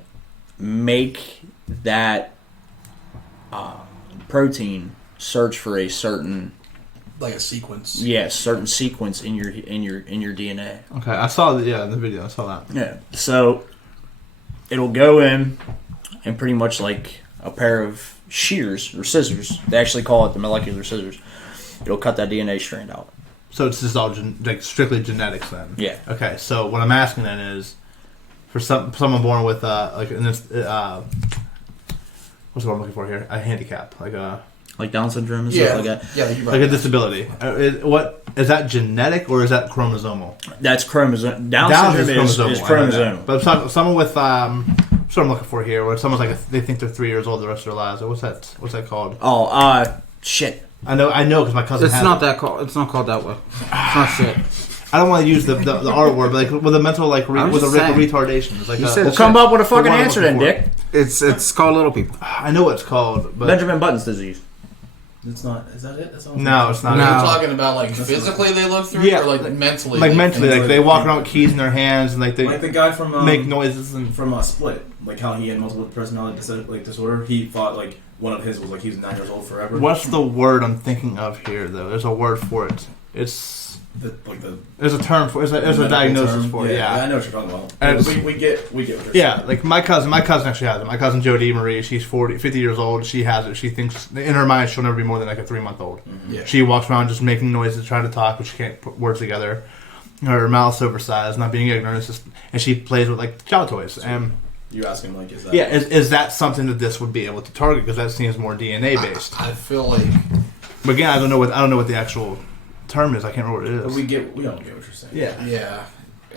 make that protein search for a certain Like a sequence. certain sequence in your DNA. Okay, I saw the video. I saw that. Yeah. So it'll go in and pretty much like a pair of shears or scissors. They actually call it the molecular scissors. It'll cut that DNA strand out. So it's just all like strictly genetics then. Yeah. Okay, so what I'm asking then is, for someone born with what's the word I'm looking for here? A handicap, Like Down syndrome and Yeah. stuff like that. Yeah, you're like right. a disability. What is that genetic or is that chromosomal? That's chromosome. Down syndrome is I know that. chromosomal. But someone with what's what I'm looking for here, where someone's like they think they're 3 years old the rest of their lives. What's that called? Oh, shit. I know because my cousin. It's has not it. that called. It's not called that way. It's not shit. I don't want to use the R word, but like with a mental I'm with a just saying. retardation. It's like You said Well, come up with a fucking what I'm answer looking then, for. Dick. It's called little people. I know what it's called, but Benjamin Button's disease. It's not. Is that it? That's all. no, it's not. No. You're talking about like physically they look through, Yeah, or like mentally. Like they mentally, think- like they walk around with keys in their hands and like they Like the guy from make noises and. from Split, like how he had multiple personality disorder. He thought like one of his was like he was 9 years old forever. What's the word I'm thinking of here though? There's a word for it. There's a term for it. There's a diagnosis term. for it. Yeah, I Yeah. know what you're talking about. And we get what you're Yeah, saying. like my cousin actually has it. My cousin Jodie Marie, she's 50 years old. She has it. She thinks in her mind she'll never be more than like a 3-month-old. Yeah. She walks around just making noises, trying to talk, but she can't put words together. Her mouth's oversized, not being ignorant. It's just, and she plays with like child toys. And You ask him like, is that? yeah, is that something that this would be able to target? Because that seems more DNA based. I feel like But again, I don't know what the actual term is. I can't remember what it is. We don't get what you're saying. yeah.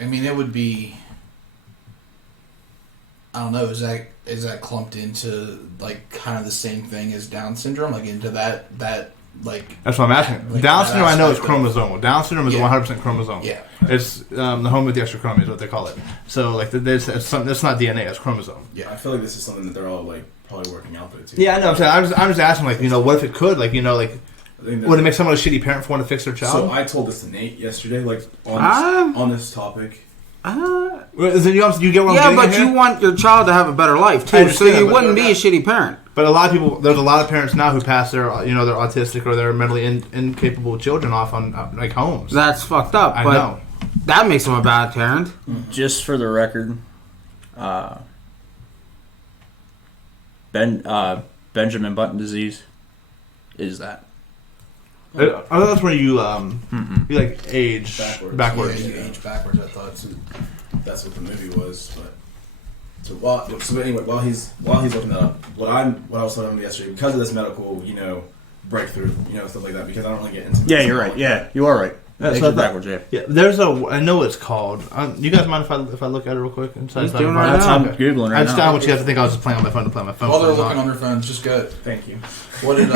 I mean, it would be. I don't know. Is that clumped into like kind of the same thing as Down syndrome? Like into that like. That's what I'm asking. Like Down that syndrome, I know is aspect of- chromosomal. Down syndrome is Yeah. 100% chromosomal. Yeah. It's the home with the extra chromosome is what they call it. So like it's not DNA, it's chromosome. I feel like this is something that they're all like probably working out there too. Yeah, I know. I'm just asking, like, what if it could, like, I think would it make someone a shitty parent for wanting to fix their child? So I told this to Nate yesterday, like on this topic. Is it, you get what I'm Yeah, getting but at here? you want your child to have a better life I too, so understand that, you but wouldn't be a shitty parent. But a lot of people, there's a lot of parents now who pass their, their autistic or their mentally incapable children off on like homes. That's fucked up. I But know. that makes them a bad parent. Just for the record, Benjamin Button disease is that. I know that's where you like age backwards. Yeah, you age backwards. I thought. That's what the movie was. But so anyway, while he's looking that up, what I was telling him yesterday, because of this medical breakthrough, stuff like that, because I don't really get into. Yeah, you're right. Yeah, you are right. Yeah, Age so is backwards. Yeah. Yeah, there's I know what it's called. You guys mind if I look at it real quick? He's doing right That's now. I'm googling right I just now. don't want you guys to think I was just playing on my phone to play on my phone. While they're It's not. looking on their phones, just go. Thank you. What did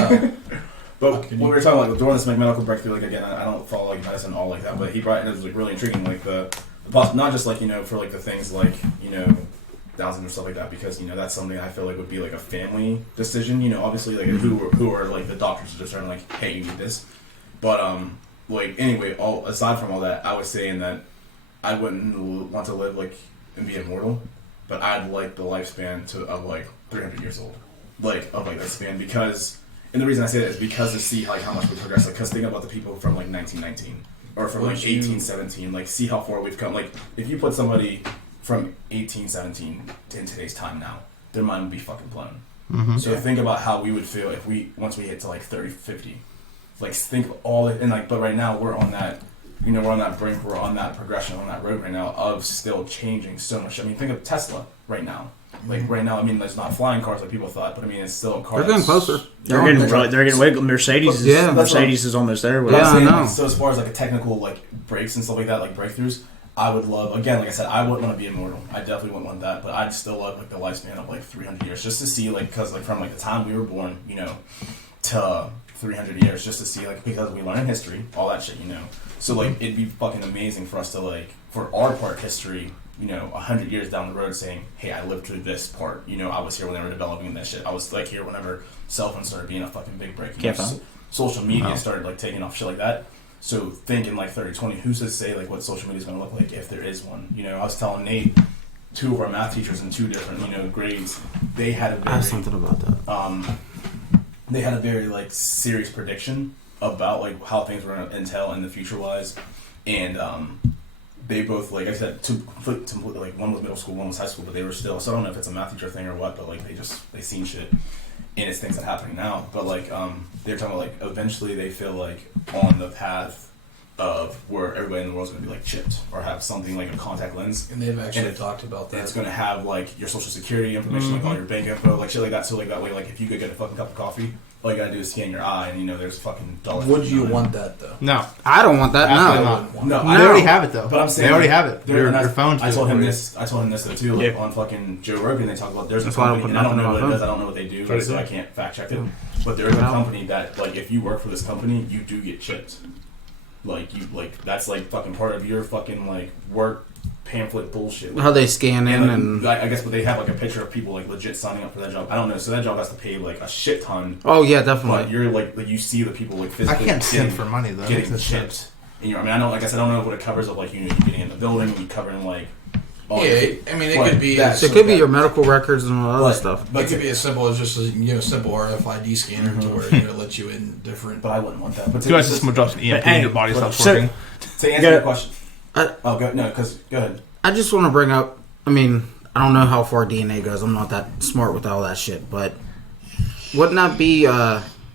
But when we were talking like during this medical breakthrough, like again, I don't follow like medicine all like that, but he brought it was like really intriguing, like the not just like for like the things like or stuff like that, because that's something I feel like would be like a family decision. Obviously like who are like the doctors are just starting like, hey, you need this, but like anyway, aside from all that, I was saying that I wouldn't want to live like and be immortal, but I'd like the lifespan of like 300 years old, of that span, because, and the reason I say that is because to see like how much we progress, like, because think about the people from like 1919 or from like 1817, like see how far we've come. Like if you put somebody from 1817 in today's time now, their mind would be fucking blown. Mm-hmm. So think about how we would feel if once we hit to like 30, 50. Like think of all it, and like, but right now we're on that, we're on that brink, we're on that progression, on that road right now of still changing so much. I mean, think of Tesla right now. Like right now, I mean, there's not flying cars like people thought, but I mean, it's still a car. They're getting closer. They're getting way. Mercedes is almost there. Yeah, I know. So as far as like a technical like breaks and stuff like that, like breakthroughs, I would love, again, like I said, I wouldn't want to be immortal. I definitely wouldn't want that, but I'd still love like the lifespan of like 300 years, just to see, like, because like from like the time we were born, to 300 years, just to see, like, because we learn history, all that shit, So like it'd be fucking amazing for us to like, for our part history, 100 years down the road, saying, hey, I lived through this part. I was here when they were developing that shit. I was like here whenever cell phones started being a fucking big break. Social media started like taking off, shit like that. So think in like 30, 20, who's to say like what social media is going to look like if there is one? I was telling Nate, 2 of our math teachers in 2 different grades, they had a very, ask something about that. They had a very like serious prediction about like how things were going to entail in the future wise, and they both, like I said, to like, one was middle school, one was high school, but they were still, so I don't know if it's a math teacher thing or what, but like they seen shit, and it's things that are happening now. But like they're talking about like eventually they feel like on the path of where everybody in the world is going to be like chipped or have something like a contact lens, and they've actually talked about that. It's going to have like your social security information, like all your bank info, like shit like that. So like that way, like if you could get a fucking cup of coffee, all you gotta do is scan your eye, and there's fucking dollars. Would you want that though? No, I don't want that. No, they already have it though. But I'm saying they already have it. Your phones. I told him this though too. Like on fucking Joe Rogan, they talk about there's a company, and I don't know what it does. I don't know what they do, so I can't fact check it. But there is a company that, like, if you work for this company, you do get chipped. Like that's like fucking part of your fucking like work pamphlet bullshit. How they scan in and I guess, but they have like a picture of people like legit signing up for that job. I don't know. So that job has to pay like a shit ton. Oh yeah, definitely. But you're like you see the people like physically. I can't send for money though. Getting chipped. And I mean, I don't, like I said, I don't know what it covers of, like, you getting in the building, you covering like. Yeah, I mean, it could be. It could be your medical records and all that other stuff. But it could be as simple as just a simple RFID scanner to where it lets you in different. But I wouldn't want that. But you guys just drops an EMP and your body stops working. To answer your question. Go ahead. I just want to bring up. I mean, I don't know how far DNA goes. I'm not that smart with all that shit. But wouldn't that be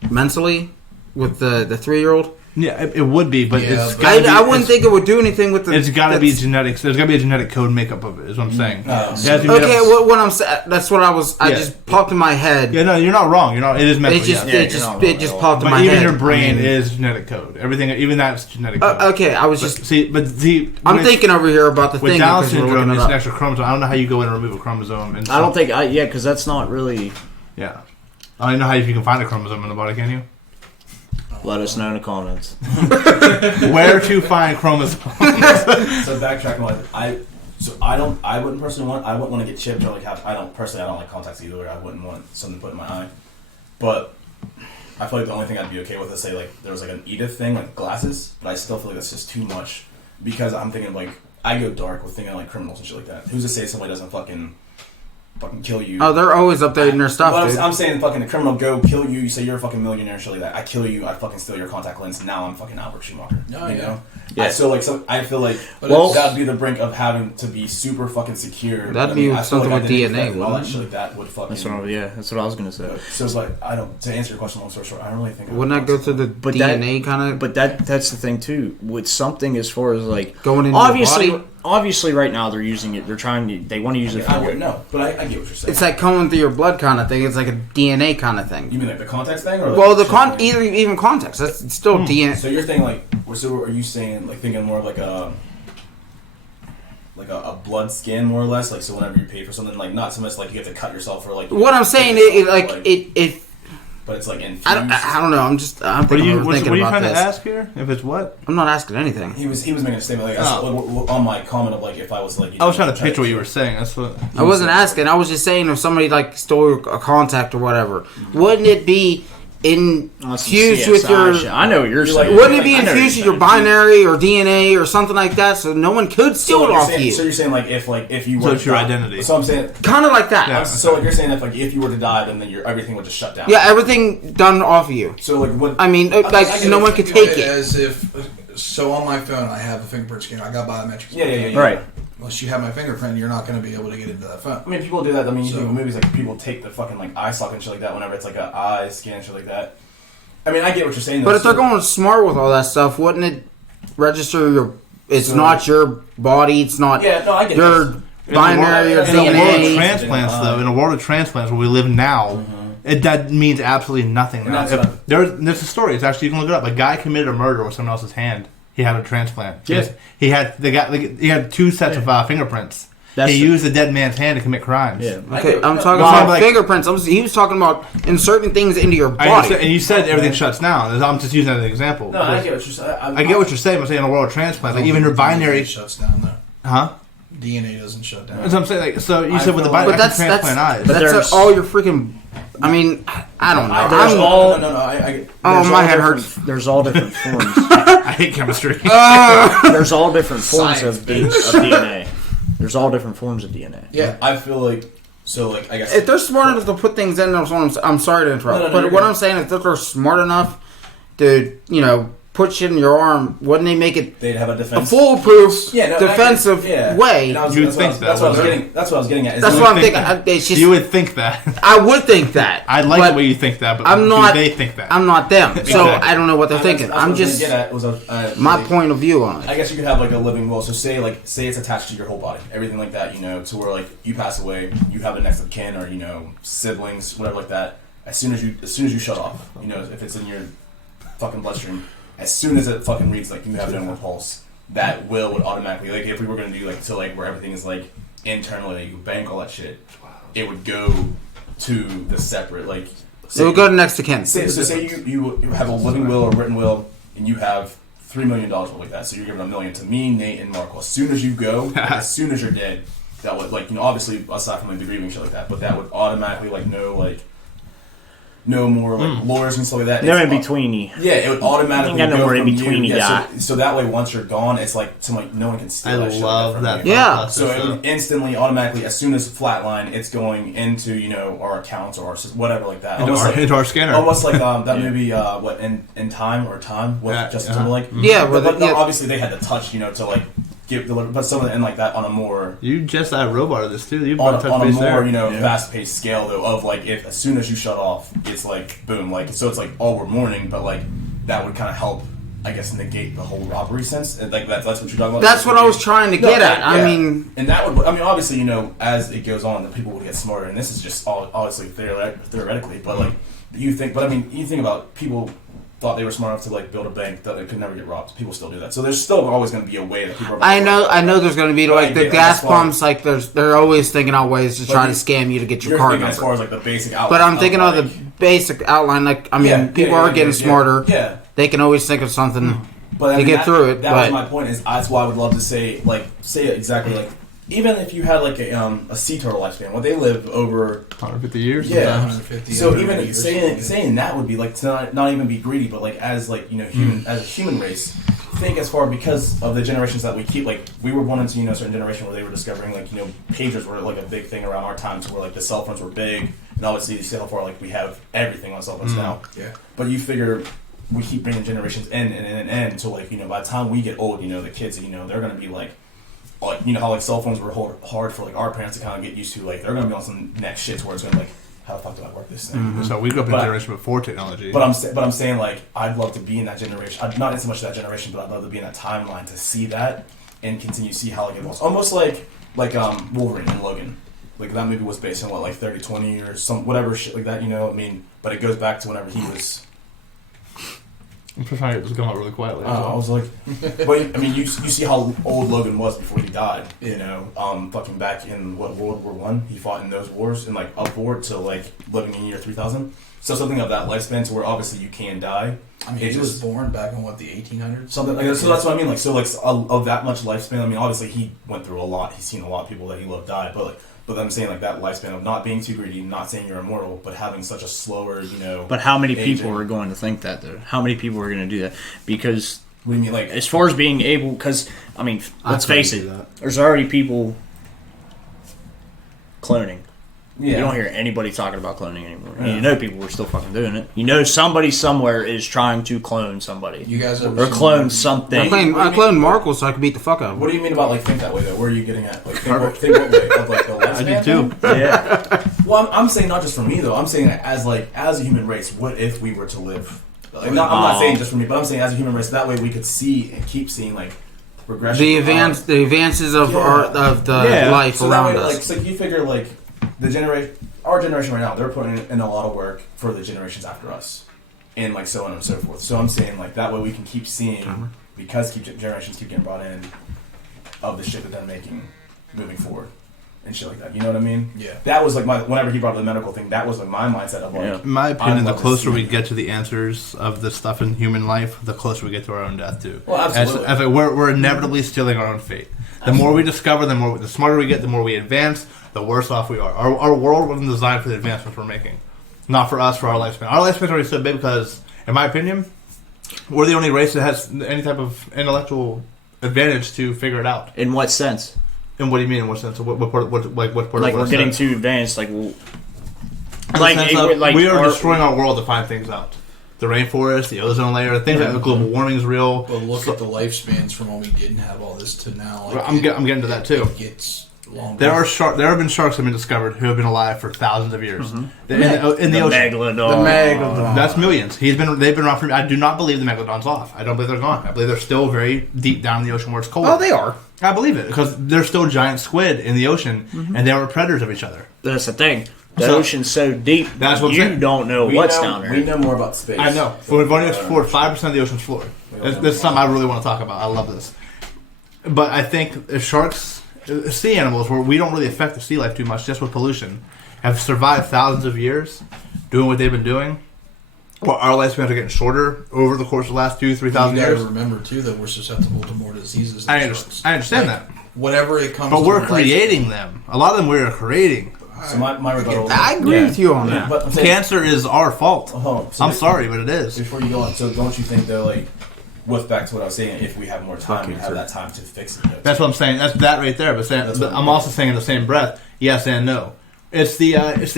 mentally with the 3-year-old? Yeah, it would be, but I wouldn't think it would do anything with the. It's got to be genetics. There's got to be a genetic code makeup of it. Is what I'm saying. Okay, what I'm saying. That's what I was. I just popped in my head. Yeah, no, you're not wrong. You're not. It is mental. It just popped in my head. But even your brain is genetic code. Everything, even that's genetic code. Okay, I was just. I'm thinking over here about the thing. With Down syndrome, it's an extra chromosome. I don't know how you go in and remove a chromosome. And I don't think. Because that's not really. Yeah, I don't know how you can find a chromosome in the body. Can you? Let us know in the comments. Where to find chromosomes. So backtracking, I wouldn't personally want. I wouldn't want to get chipped or like have. I don't like contacts either. I wouldn't want something put in my eye. But I feel like the only thing I'd be okay with is say like there was like an Edith thing, like glasses. But I still feel like that's just too much because I'm thinking like I go dark with thinking like criminals and shit like that. Who's to say somebody doesn't fucking kill you? Oh, they're always updating their stuff, dude. I'm saying fucking the criminal go kill you. You say you're a fucking millionaire and shit like that. I kill you. I fucking steal your contact lens. Now I'm fucking Albert Schumacher. Oh, you know? Yeah. I feel like that'd be the brink of having to be super fucking secure. That'd be something with DNA. And all that shit like that would fucking. That's what I was gonna say. So it's like to answer your question long story short, I don't really think. Wouldn't that go through the DNA kind of? But that's the thing too. With something as far as like going into your body? Obviously, right now they're using it. They want to use it. I wouldn't know, but I get what you're saying. It's like going through your blood kind of thing. It's like a DNA kind of thing. You mean like the contacts thing, or even contacts? That's still DNA. So you're thinking like, so are you saying like thinking more of like a blood scan more or less? Like so whenever you pay for something, like not so much like you have to cut yourself or like. What I'm saying but it's like infused. I don't know. I'm thinking What are you about trying this. to ask here? If it's what? I'm not asking anything. He was making a statement like on my comment of like if I was like. I was trying to picture what you were saying. That's what. I wasn't asking. I was just saying if somebody like stole a contact or whatever, wouldn't it be infused with your? I know what you're saying. Wouldn't it be infused with your binary or DNA or something like that, so no one could steal it off you? So you're saying like if you were So it's your identity. So I'm saying Kind of like that. Yeah. So like you're saying if you were to die, then everything would just shut down. Yeah, everything done off of you. So like what? I mean, like no one could take it. As if so on my phone I have a fingerprint scanner. I got biometrics. Yeah. Right. Unless you have my fingerprint, you're not going to be able to get into that phone. I mean, people do that. I mean, you think of movies like people take the fucking like eye socket and shit like that. Whenever it's like an eye scan, shit like that. I mean, I get what you're saying. But if they're going smart with all that stuff, wouldn't it register your? It's not your body. It's not I get your binary or In a world of DNA. transplants, though, in a world of transplants where we live now, that means absolutely nothing. And Now, that's there's a story. It's actually, you can look it up. A guy committed a murder with someone else's hand. He had a transplant. Yeah. He had 2 sets of fingerprints. That's he used the dead man's hand to commit crimes. Yeah. Okay, I'm talking about fingerprints. He was talking about inserting things into your body. And you said everything shuts down. I'm just using that as an example. No, I get what you're saying. I get what you're saying. I'm saying in a world of transplants, like even your binary DNA shuts down though. Huh? DNA doesn't shut down. That's what I'm saying. Like, so you said with the feel like- binary, But I can transplant eyes. But there's- That's all your freaking. I mean, I don't know. There's I'm- all- No. Oh, my head hurts. There's all different forms. I hate chemistry. There's all different forms Science, of DNA. There's all different forms of DNA. Yeah, I feel like so. Like I guess If they're smart enough to put things in, I'm sorry to interrupt. No, but you're what good. I'm saying is, if they're smart enough to, put shit in your arm, wouldn't they make it they'd have a a defense. foolproof No, defensive way? And You'd think that's what I was getting. That's what I was getting at. That's You what I'm would think thinking. It's just, You would think that. I would think that. I like but the way you think that, but I'm not. they think that. I'm not them, so Exactly. I don't know what they're thinking. I'm just my point of view on it. I guess you could have like a living will. So say it's attached to your whole body, everything like that. To where like you pass away, you have a next of kin or siblings, whatever like that. As soon as you shut off, if it's in your fucking bloodstream, as soon as it fucking reads like you have no more pulse, that will would automatically like if we were gonna do like to like where everything is like internally, like, you bank all that shit, it would go to the separate like. So we'll go to next to Ken. Say you have a living will or written will, and you have $3 million like that. So you're giving $1 million to me, Nate, and Mark. As soon as you go, as soon as you're dead, that would obviously aside from like the grieving shit like that, but that would automatically no more like lawyers and stuff like that. They're It's in between you. Yeah, it would automatically Ain't got go nowhere in from between you. you Yeah, got. so that way once you're gone, it's like no one can steal that shit love from that. you. Yeah. So it would instantly, automatically, as soon as flatline, it's going into our accounts or our whatever like that. Into our scanner. Almost like that movie, what in time with Justin Timberlake. Yeah, but obviously they had to touch, to like give but some of the, and like that on a more You just roboted this too. You've on touch a base more there. fast paced scale though of like if as soon as you shut off, it's like boom, like so it's like we're mourning, but like that would kind of help. I guess negate the whole robbery sense. Like that's what you're talking about. That's what I was trying to get at. I mean, and that would. I mean, obviously, as it goes on, the people would get smarter. And this is just obviously theoretically, but like you think. But I mean, you think about people thought they were smart enough to like build a bank that they could never get robbed. People still do that. So there's still always going to be a way that people. Are I know. There's going to be like the yeah, gas that's why- pumps. Like they're always thinking out ways to try to scam you to get your You're card thinking as number. far as like the basic outline. But I'm thinking of the basic outline. Like I mean, people are getting smarter. Yeah. They can always think of something. But to get through it, That but- was my point. Is that's why I would love to say it exactly like even if you had like a sea turtle lifespan, would they live over 150 years. Yeah. 150, So 180 even years. saying that would be like to not even be greedy, but like as like human as a human race, think as far because of the generations that we keep. Like we were born into a certain generation where they were discovering like pagers were like a big thing around our time, so where like the cell phones were big, and obviously you see how far like we have everything on cell phones now. Yeah. But you figure we keep bringing generations in and so like by the time we get old, the kids they're gonna be like how like cell phones were hard for like our parents to kind of get used to. Like they're gonna be on some next shit where it's gonna like how the fuck do I work this thing? So we grew up in a But- generation before technology. But I'm saying like I'd love to be in that generation. Not so much that generation, but I'd love to be in that timeline to see that and continue to see how it evolves. Almost like Wolverine and Logan. Like that movie was based on what 30-20 or some whatever shit like that. But it goes back to whenever he was I'm just trying to get this going really quietly. I was like, but I mean, you see how old Logan was before he died. You know, fucking back in World War One, he fought in those wars and like upward to like living in year 3000. So something of that lifespan to where obviously you can die. I mean, he was born back in what, the 1800s? Something like that. So that's what I mean. Like, so like of that much lifespan. I mean, obviously he went through a lot. He's seen a lot of people that he loved die. But I'm saying like that lifespan of not being too greedy, not saying you're immortal, but having such a slower, you know. But how many people are going to think that though? How many people are going to do that? Because what do you mean, like as far as being able? Because I mean, let's face it. There's already people cloning. Yeah. You don't hear anybody talking about cloning anymore. Yeah. You know people are still fucking doing it. You know somebody somewhere is trying to clone somebody. You guys ever or clone something. I cloned Markle so I could beat the fuck out of him. What do you mean about like think that way though? Where are you getting at? Like think what way? Of like the lifespan? I do too. Yeah. Well, I'm saying not just for me though. I'm saying as a human race, what if we were to live? Like, I'm not saying just for me, but I'm saying as a human race, that way we could see and keep seeing like progression. The advances of life so around that way, us. Like, so you figure like our generation right now, they're putting in a lot of work for the generations after us, and like so on and so forth. So I'm saying like that way we can keep seeing because generations keep getting brought in of the shit that they're making moving forward and shit like that. You know what I mean? Yeah. That was like whenever he brought up the medical thing, that was like my mindset of like. In my opinion, the closer we get to the answers of this stuff in human life, the closer we get to our own death too. Well, absolutely. As we're inevitably stealing our own fate. The more we discover, the smarter we get, the more we advance, the worse off we are. Our world wasn't designed for the advancements we're making. Not for us, for our lifespan. Our lifespan is already so big because, in my opinion, we're the only race that has any type of intellectual advantage to figure it out. In what sense? And what do you mean? In what sense? What part? Like we're getting too advanced. Like, we are destroying our world to find things out. The rainforest, the ozone layer, things like global warming is real. But look at the lifespans from when we didn't have all this to now. Like I'm getting to that too. It gets longer. There have been sharks that have been discovered who have been alive for thousands of years in the ocean. Megalodon. The megalodon. That's millions. They've been around for. I do not believe the megalodon's off. I don't believe they're gone. I believe they're still very deep down in the ocean where it's cold. Oh, they are. I believe it because there's still giant squid in the ocean, and they are predators of each other. That's the thing. The ocean's so deep. That's what you don't know what's down there. We know more about space. I know. We've only explored 5% of the ocean's floor. This is something I really want to talk about. I love this. But I think if sharks, sea animals, where we don't really affect the sea life too much, just with pollution, have survived thousands of years doing what they've been doing, while our lifespans are getting shorter over the course of the last 2,000-3,000 years. You gotta remember too that we're susceptible to more diseases. I understand that. Whatever it comes. But we're creating them. A lot of them we're creating. So my rebuttal. I agree with you on that. But Cancer is our fault. I'm sorry, but it is. Before you go on, so don't you think though, like, with back to what I was saying, if we have more time, we have that time to fix it. Though, that's what I'm saying. That's that right there. But I'm also saying in the same breath, yes and no. It's the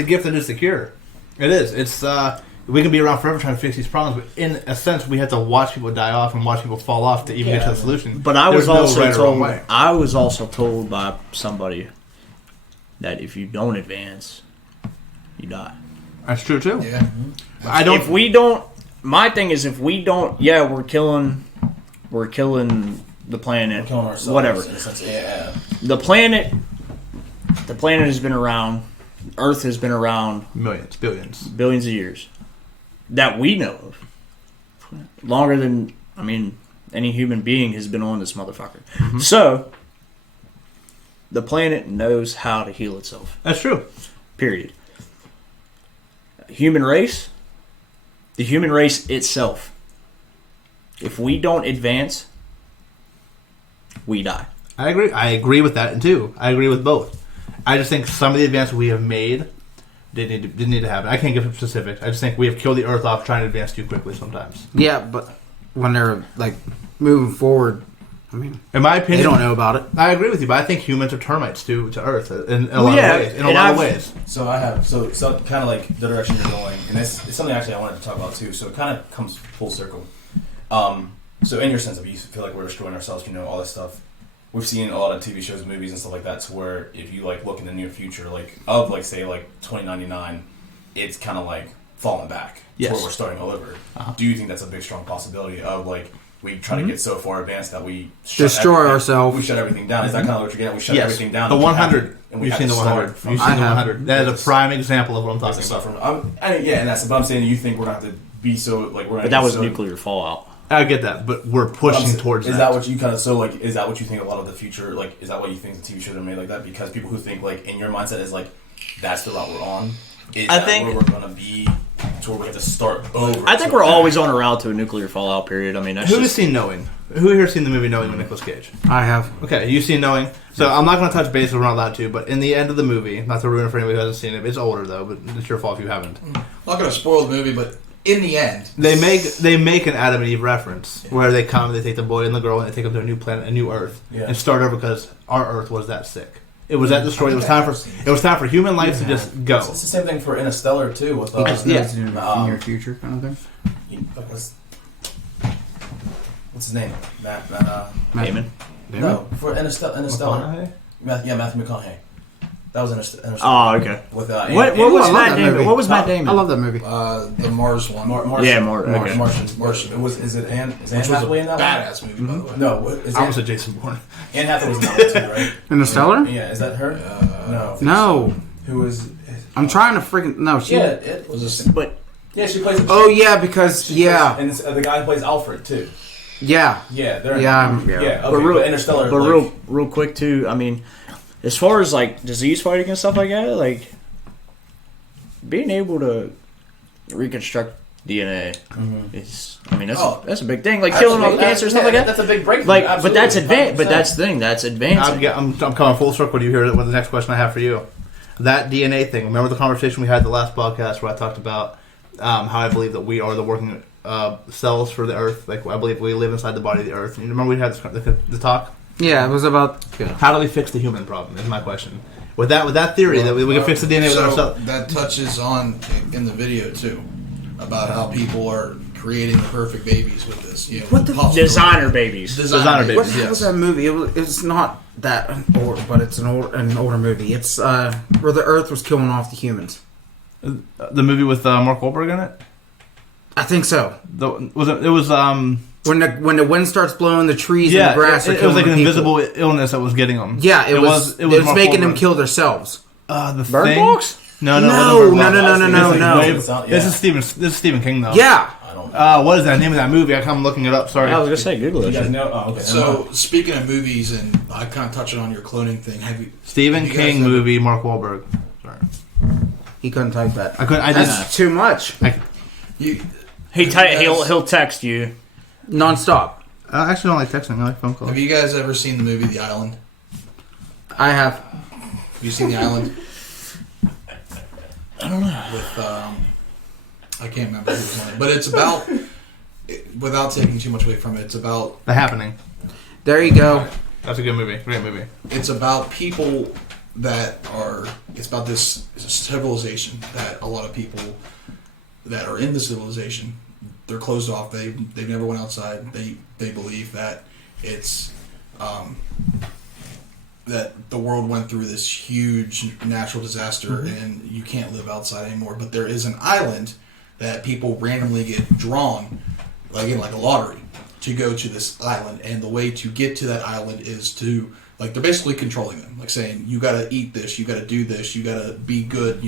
gift that is the cure. It is. It's we can be around forever trying to fix these problems, but in a sense, we have to watch people die off and watch people fall off to even get to the solution. But I was also told by somebody that if you don't advance, you die. That's true too. Yeah. I don't. If we don't, my thing is if we don't. Yeah, we're killing the planet. We're killing ourselves. Whatever. In a sense, yeah. The planet has been around. Earth has been around millions, billions of years that we know of. Longer than any human being has been on this motherfucker. Mm-hmm. So. The planet knows how to heal itself. That's true. Period. The human race itself, if we don't advance, we die. I agree with that too. I agree with both. I just think some of the advances we have made didn't need to happen. I can't give some specifics. I just think we have killed the Earth off trying to advance too quickly sometimes. Yeah, but when they're like moving forward, in my opinion, they don't know about it. I agree with you, but I think humans are termites to Earth in a lot of ways. So I have so kind of like the direction you're going, and it's something actually I wanted to talk about too. So it kind of comes full circle. So in your sense of you feel like we're destroying ourselves, all this stuff. We've seen a lot of TV shows, movies, and stuff like that, to where if you like look in the near future, say 2099, it's kind of like falling back. Yes. To where we're starting all over. Uh-huh. Do you think that's a big strong possibility of we try to get so far advanced that we destroy ourselves? We shut everything down. Is that kind of what you're getting? We shut everything down. The 100. You've seen the 100. You've seen the 100. That is a prime example of what I'm talking about. And that's what I'm saying. You think we're going to have to be so we're. But that was nuclear fallout. I get that, but we're pushing towards that. Is that what you kind of is that what you think a lot of the future is that what you think the TV shows are made like that? Because people who think in your mindset is that's the route we're on. I think where we're gonna be to where we have to start over. I think we're always on a route to a nuclear fallout period. I mean, who has seen Knowing? Who here has seen the movie Knowing with Nicolas Cage? I have. Okay, you've seen Knowing. So I'm not going to touch base if we're not allowed to, but in the end of the movie, not to ruin it for anybody who hasn't seen it, it's older though, but it's your fault if you haven't. I'm not going to spoil the movie, but in the end, they make an Adam and Eve reference where they come, they take the boy and the girl, and they take them to a new planet, a new Earth, and start over because our Earth was that sick. It was that destroyed. It was time for human life to just go. It's the same thing for Interstellar too. With near future kind of thing. What's his name? Matt Damon. No, for Interstellar. Matthew McConaughey. That was Interstellar. Oh, okay. With what was Matt Damon? What was Matt Damon? I love that movie. The Mars one. Martian. Is it Anne Hathaway in that one? Badass movie, by the way. No, I was a Jason Bourne. Anne Hathaway was in that one too, right? Interstellar? Yeah, is that her? No. Who is? I'm trying to freaking no. She. Yeah, it was just. But yeah, she plays. Oh yeah, because and the guy who plays Alfred too. Yeah. Yeah, yeah. Okay, but Interstellar. But real quick too. I mean, as far as disease fighting and stuff like that, being able to reconstruct DNA is. I mean, that's a big thing. Killing off cancer and stuff like that. That's a big breakthrough. But that's advanced. But that's the thing. That's advancing. I'm coming full circle with you here with the next question I have for you. That DNA thing. Remember the conversation we had the last podcast where I talked about how I believe that we are the working cells for the Earth. I believe we live inside the body of the Earth. You remember we had the talk? Yeah, it was about how do we fix the human problem? Is my question. With that theory that we can fix the DNA with ourselves. That touches on in the video too about how people are creating the perfect babies with this. What the designer babies? Designer babies. What was that movie? It's not that old, but it's an older movie. It's where the Earth was killing off the humans. The movie with Mark Wahlberg in it. I think so. When the wind starts blowing, the trees and the grass are killing. It was like an people. invisible illness that was getting them. Yeah, it was making them kill themselves. The Bird Box? No. This is Stephen King though. Yeah. I don't know. What is that name of that movie? I'm looking it up. Sorry. I was gonna say Google it. You guys know? Oh, okay. So speaking of movies, and I kind of touched on your cloning thing. Stephen King movie, Mark Wahlberg. Sorry. He couldn't type that. That's too much. He'll text you nonstop. I actually don't like texting. I like phone calls. Have you guys ever seen the movie The Island? I have. Have you seen The Island? I don't know. With I can't remember who's on it, but it's about. Without taking too much away from it, it's about The Happening. There you go. That's a good movie. Great movie. It's about people that are. It's about this civilization that a lot of people that are in the civilization, they're closed off. They never went outside. They believe that it's that the world went through this huge natural disaster and you can't live outside anymore. But there is an island that people randomly get drawn, like a lottery, to go to this island. And the way to get to that island is to they're basically controlling them, saying you got to eat this, you got to do this, you got to be good,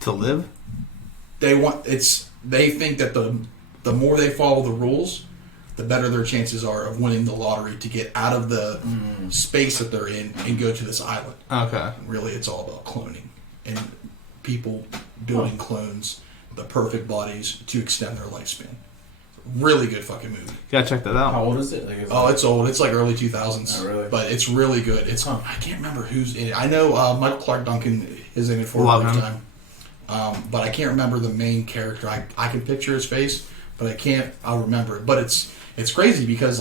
to live. They think that the more they follow the rules, the better their chances are of winning the lottery to get out of the space that they're in and go to this island. Okay. Really, it's all about cloning and people building clones, the perfect bodies to extend their lifespan. Really good fucking movie. Gotta check that out. How old is it? It's old. It's early 2000s. Oh, really? But it's really good. I can't remember who's in it. I know Michael Clark Duncan is in it for a Love long him. time. But I can't remember the main character. I can picture his face, but I'll remember it. But it's crazy because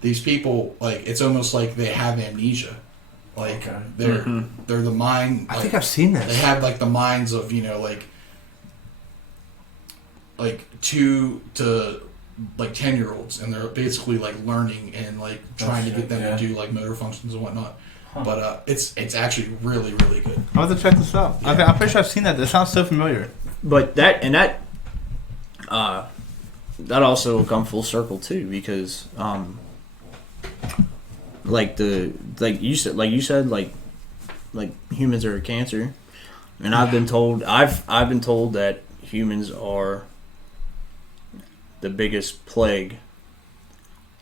these people, it's almost like they have amnesia. They're the mind. I think I've seen this. They have the minds of 2 to 10-year-olds, and they're basically learning and trying to get them to do motor functions and whatnot. But it's actually really, really good. I'll have to check this out. Yeah. I'm pretty sure I've seen that. That sounds so familiar. But that also will come full circle too, because you said humans are a cancer, and I've been told that humans are the biggest plague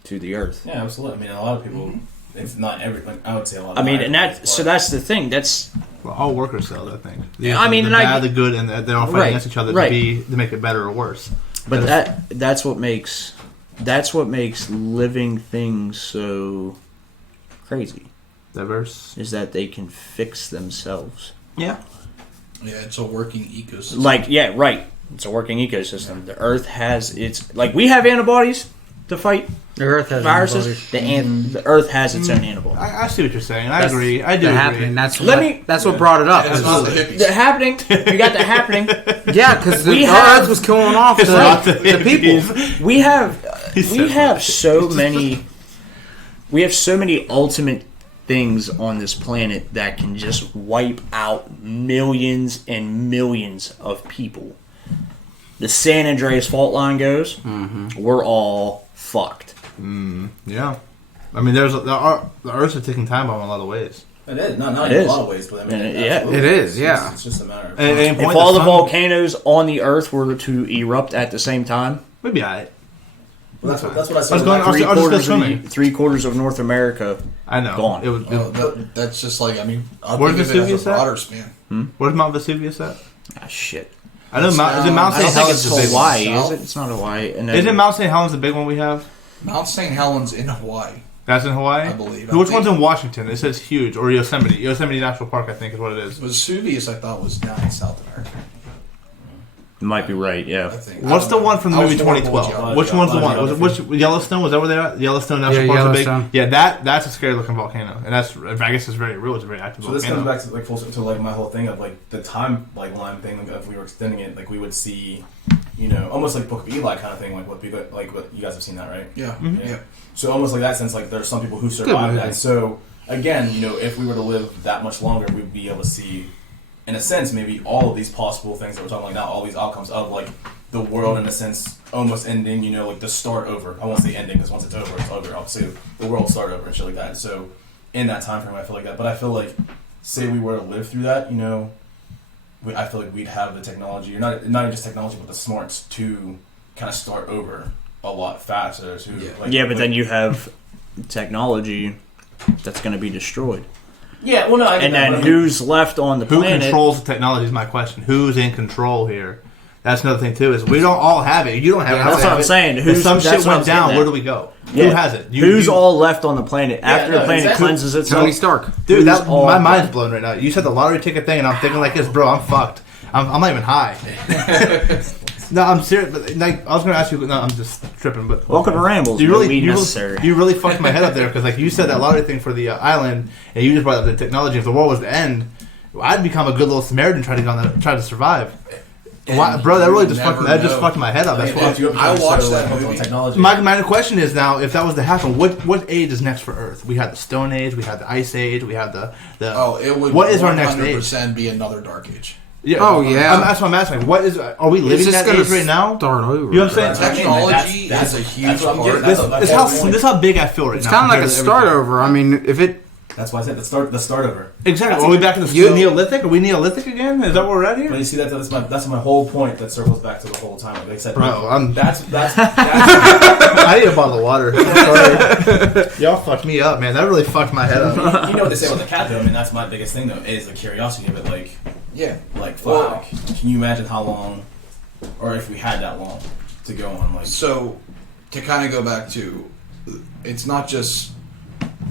to the earth. Yeah, absolutely. I mean, a lot of people, if not everything, I would say a lot. I mean, that's the thing. That's well, all worker cells, I think. I mean, the bad, the good, and they're all fighting against each other to make it better or worse. But that's what makes living things so crazy. Diverse is that they can fix themselves. Yeah. Yeah, it's a working ecosystem. Like, yeah, right. It's a working ecosystem. The Earth has its... Like, we have antibodies to fight The Earth has viruses. The Earth has its own antibodies. I see what you're saying. I agree. I do agree. Happening. That's what brought it up. It's not the hippies. The happening. You got the happening. Yeah, because the Earth was killing off the people. We have so many... We have so many ultimate things on this planet that can just wipe out millions and millions of people. The San Andreas fault line goes, we're all fucked. Yeah. I mean, the Earth's a ticking time bomb in a lot of ways. It is. Not in a lot of ways, but I mean, it is, yeah. It's just a matter of... If all the volcanoes on the Earth were to erupt at the same time... We'd be alright. Well, that's what I said. Three-quarters of North America, I know, gone. That's just like, I mean, where's think of it as Vesuvius a broader span. Where's Mount Vesuvius at? Ah, shit. I know is it Mount St. Helens? It's Hawaii, is it? It's not Hawaii. Isn't Mount St. Helens the big one we have? Mount St. Helens in Hawaii. That's in Hawaii? I believe. Which one's in Washington? It says huge. Or Yosemite. Yosemite National Park, I think, is what it is. Vesuvius, I thought, was down in South America. You might be right, yeah. I think. What's the one from the movie 2012? Which one's the one? Which Yellowstone? Was that where they're at? Yellowstone National Park is big? Yeah, that's a scary looking volcano. And I guess it's very real. It's a very active volcano. So this comes back to like my whole thing of like the time like line thing. Like, if we were extending it, like we would see, almost like Book of Eli kind of thing. Like what you guys have seen that, right? Yeah. Mm-hmm. Yeah. So almost like that sense, like there's some people who survive that. So again, if we were to live that much longer, we'd be able to see, in a sense, maybe all of these possible things that we're talking about now, all these outcomes of like the world in a sense almost ending, like the start over. I won't say ending because once it's over, it's over. Obviously, the world start over and shit like that. So in that time frame, I feel like that. But I feel like, say we were to live through that, I feel like we'd have the technology, or not even just technology, but the smarts to kind of start over a lot faster. But then you have technology that's going to be destroyed. Yeah, well, no. And then who's left on the planet? Who controls the technology is my question. Who's in control here? That's another thing, too, is we don't all have it. You don't have it. That's what I'm saying. If some shit went down, where do we go? Yeah. Who has it? Who's all left on the planet after the planet cleanses itself? Tony Stark. Dude, my mind's blown right now. You said the lottery ticket thing, and I'm thinking like this, bro, I'm fucked. I'm not even high. No, I'm serious. But like, I was going to ask you. No, I'm just tripping. But welcome to Rambles. You really fucked my head up there because like you said that lottery thing for the island, and you just brought up the technology. If the war was to end, I'd become a good little Samaritan trying to survive. Bro, that really just fucked my head up. That's why I watched that movie. My question is now, if that was to happen, what age is next for Earth? We had the Stone Age, we had the Ice Age, we had the. It would. What is our next age? 100% be another dark age. Yeah. Oh yeah. That's what I'm asking. What is? Are we living that age right now? Start over. You know what I'm saying? Technology is a huge part. This is how big I feel right now. It's kind of like a start over. I mean, if it. That's why I said the start over. Exactly. Are we back in the Neolithic? Are we Neolithic again? Is that where we're at here? But you see, that's my whole point that circles back to the whole time. Like I said, bro, that's I need a bottle of water. Sorry. Y'all fucked me up, man. That really fucked my head up. You know what they say with the cat, though? I mean, that's my biggest thing, though, is the curiosity of it. Like, yeah. Like, fuck. Can you imagine how long, or if we had that long to go on? Like, so, to kind of go back to, it's not just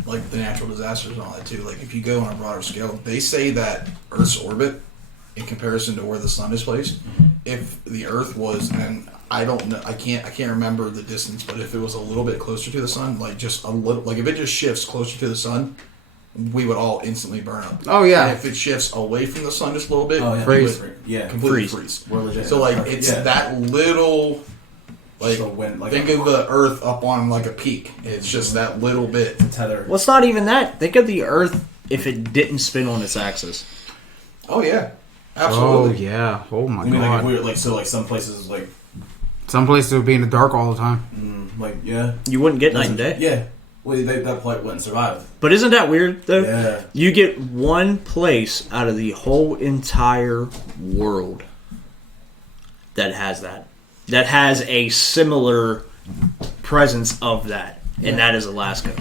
like the natural disasters and all that too. Like if you go on a broader scale, they say that Earth's orbit, in comparison to where the sun is placed, if the Earth was, and I don't know, I can't remember the distance, but if it was a little bit closer to the sun, like just a little, like if it just shifts closer to the sun, we would all instantly burn up. Oh yeah. And if it shifts away from the sun just a little bit, freeze. Completely freeze. So like it's that little. Like, think of the Earth up on like a peak. It's just that little bit. Tether. Well, it's not even that. Think of the Earth if it didn't spin on its axis. Oh yeah, absolutely. Oh yeah. Oh my god. God. Like if we were, some places like. Some places would be in the dark all the time. You wouldn't get night and day. Yeah. Well, that plight wouldn't survive. But isn't that weird though? Yeah. You get one place out of the whole entire world that has that. that has a similar presence of that, and that is Alaska.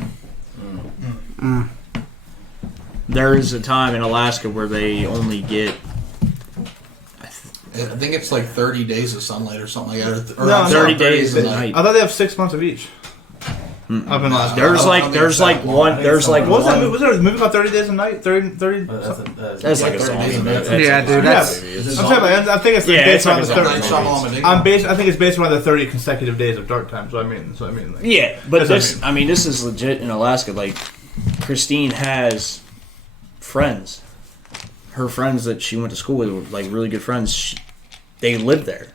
There is a time in Alaska where they only get, I think it's like 30 days of sunlight or something like that. Or No, 30 days of night. I thought they have 6 months of each. Up in Alaska. There's like one. What was that? Was there a movie called 30 Days a Night? 30? That's like a song. Yeah, dude, that's... I think it's based on the 30. I think it's based around the 30 consecutive days of dark time. So I mean, like, Yeah, but this is legit in Alaska. Like, Christine has friends. Her friends that she went to school with were like really good friends. They live there.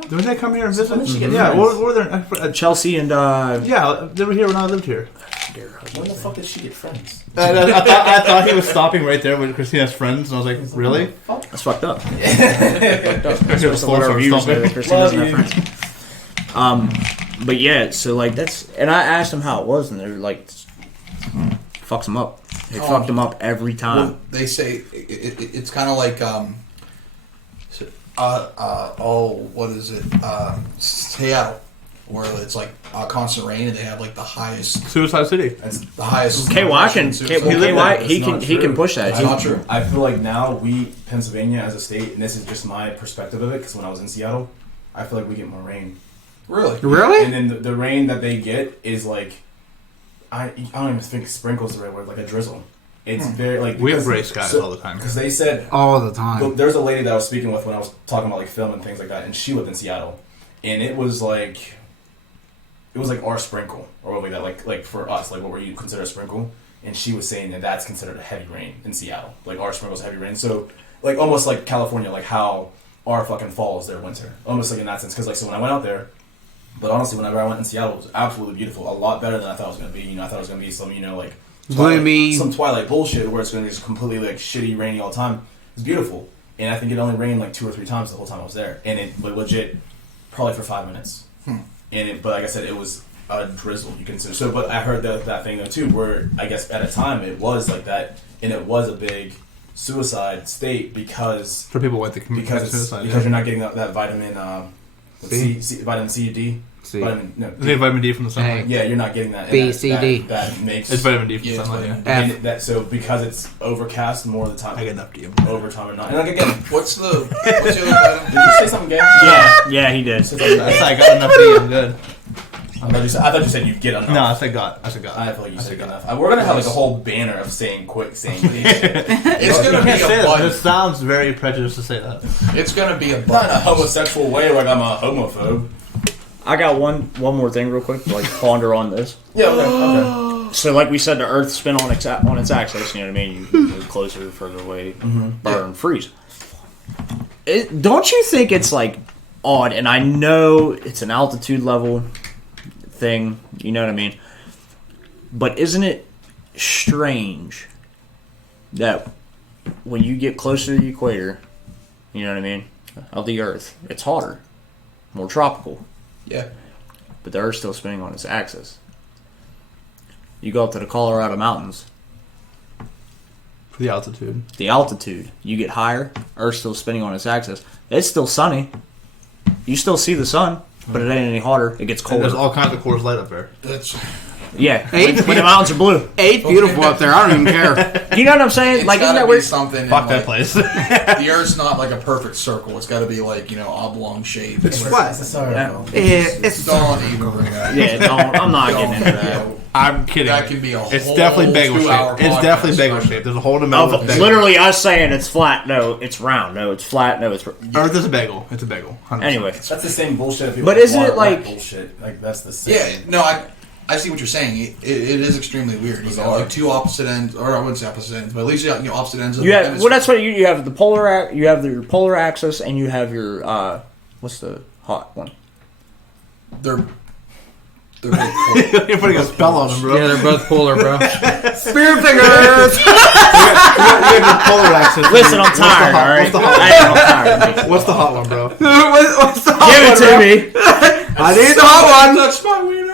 Didn't they come here and visit? Mm-hmm. Yeah, what were there? Chelsea and Yeah, they were here when I lived here. When the fuck did she get friends? I thought he was stopping right there with Christina's friends, and I was like, really? That's fucked up. There's a lot of reviews that Christine doesn't have friends. But yeah, so like that's, and I asked them how it was, and they're like, fucks them up. They fucked them up every time. Well, they say it's kind of like what is it? Seattle, where it's like constant rain, and they have like the highest Suicide City. That's the highest. KY can push that. That's not true. I feel like now Pennsylvania as a state, and this is just my perspective of it, because when I was in Seattle, I feel like we get more rain. Really? And then the rain that they get is like, I don't even think sprinkles the right word, like a drizzle. It's very like, we have gray skies all the time because they said all the time. There's a lady that I was speaking with when I was talking about like film and things like that, and she lived in Seattle, and it was like our sprinkle, or what we that like for us, like what were you consider a sprinkle, and she was saying that that's considered a heavy rain in Seattle, like our sprinkle's heavy rain, so like almost like California, like how our fucking fall is their winter, almost like in that sense, because like so when I went out there. But honestly, whenever I went in Seattle, it was absolutely beautiful. A lot better than I thought it was going to be. You know, I thought it was going to be some, like, some Twilight bullshit where it's going to be just completely, like, shitty, rainy all the time. It's beautiful. And I think it only rained, like, 2 or 3 times the whole time I was there. And it, like, legit, probably for 5 minutes. But like I said, it was a drizzle, you consider. So, but I heard that thing, though, too, where I guess at a time it was like that. And it was a big suicide state because... For people what they commit suicide. Because you're not getting that vitamin... vitamin C, D. C. D. Vitamin D from the sunlight. Yeah, you're not getting that. B, C, D. That makes it's vitamin D from the sunlight. Yeah. So because it's overcast more of the time. I get enough D. Over time or not. And like again, what's the other vitamin? Did you say something, Gay? Yeah, he did. I got enough D. I'm good. I thought you said you'd get enough. No, I said God. I feel like you said enough. We're gonna have like a whole banner of saying please. It's gonna be a bunch. It sounds very prejudiced to say that. It's gonna be a bunch. Not in a homosexual way, like I'm a homophobe. I got one more thing real quick to like ponder on this. Yeah, okay. So like we said, the Earth spin on its axis. You know what I mean? You move closer, further away, burn, freeze. Don't you think it's like odd? And I know it's an altitude level thing. You know what I mean? But isn't it strange that when you get closer to the equator, you know what I mean, of the Earth, it's hotter, more tropical. Yeah. But the Earth's still spinning on its axis. You go up to the Colorado mountains. For the altitude. You get higher, Earth's still spinning on its axis. It's still sunny. You still see the sun, but it ain't any hotter. It gets colder. And there's all kinds of Coors Light up there. Yeah, when the mountains are blue. It's beautiful up there. I don't even care. You know what I'm saying? It's like, isn't gotta that be weird? something. Fuck that like, place. The Earth's not like a perfect circle. It's got to be like oblong shape. It's flat. It's Don't even bring that. Yeah, I'm not getting into that. I'm kidding. That can be a It's whole definitely bagel 2-hour shaped. It's podcast definitely bagel discussion. shaped. There's a hole in the middle of bagel. Literally, us saying it's flat. No, it's round. No, it's flat. No, it's. Earth is a bagel. It's a bagel. 100%. Anyway, That's the same bullshit. People But isn't it water like- bullshit? Like that's the same. Yeah, no, I see what you're saying. It is extremely weird. You know, like two opposite ends, or I wouldn't say opposite ends, but at least opposite ends of you the have. hemisphere. Well, that's what you have. The polar. You have your polar axis, and you have your. What's the hot one? They're both polar. You're putting a spell on them, bro. Yeah, they're both polar, bro. Spear fingers. You have your polar axis. Listen, I'm tired. All right, I'm tired. What's the hot one, bro? What's the Give it to me. I need the hot one. That's my wiener.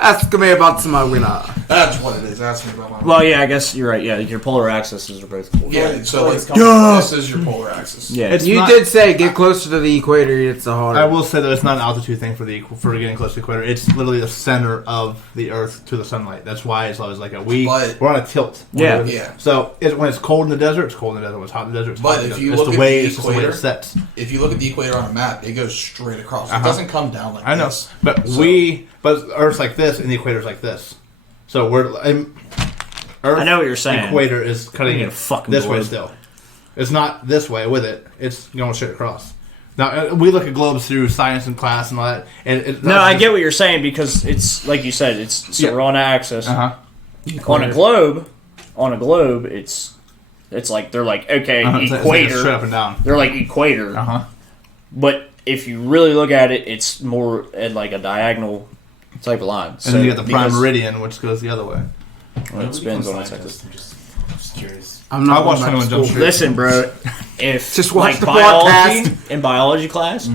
Ask me about my winner. That's what it is. Ask me about my. Well, yeah, I guess you're right. Yeah, your polar axes are both cool. Yeah, so like, Yeah. this is your polar axis. Yeah. It's You not- did say get closer to the equator, it's the harder. I will say that it's not an altitude thing for getting close to the equator. It's literally the center of the Earth to the sunlight. That's why it's always like we're on a tilt. Yeah. Yeah. So when it's cold in the desert, it's cold in the desert. When it's hot in the desert, it's hot But in the if desert. you It's look the at way the it's just the way equator- it sets. If you look at the equator on a map, it goes straight across. It Uh-huh. doesn't come down like I know, this. but So- but Earth's like this, and the equator's like this. So Earth. I know what you're saying. Equator is cutting You it fucking this way globe. still. It's not this way with it. It's going straight across. Now we look at globes through science and class and all that. And No, I get what you're saying because it's like you said. It's so we're on an axis. Uh-huh. On a globe, it's like they're like okay, It's like equator. straight up and down. They're like equator. Uh-huh. But if you really look at it, it's more at like a diagonal type of line. And then you got the prime meridian, which goes the other way. It spins on its scientist. axis. I'm just curious. I'm not I watched going back to 21 Jump school. Street. Listen, bro. If Just watch like the biology broadcast. in biology class,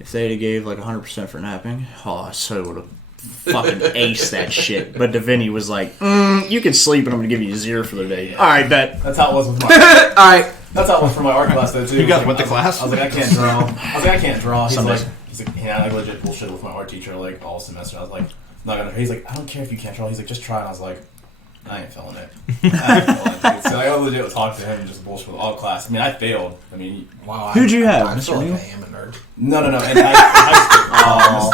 if they gave like 100% for napping, I so would have fucking aced that shit. But Davini was like, "You can sleep, and I'm gonna give you 0 for the day." All right, bet. That's how it was with my. Alright. That's how it was for my art class though too. You guys Like, went to I was like- class? I was like, I can't draw. I can't draw. Some days. He's like, yeah, I legit bullshit with my art teacher like all semester. I was like, not gonna. He's like, I don't care if you can't draw. He's like, just try. And I was like, I ain't feeling it. I ain't feeling it, dude. So I legit talk to him and just bullshit with all class. I mean, I failed. I mean, Wow. Who'd you have, I Mr. feel like Neal? I am a nerd. no. In high school.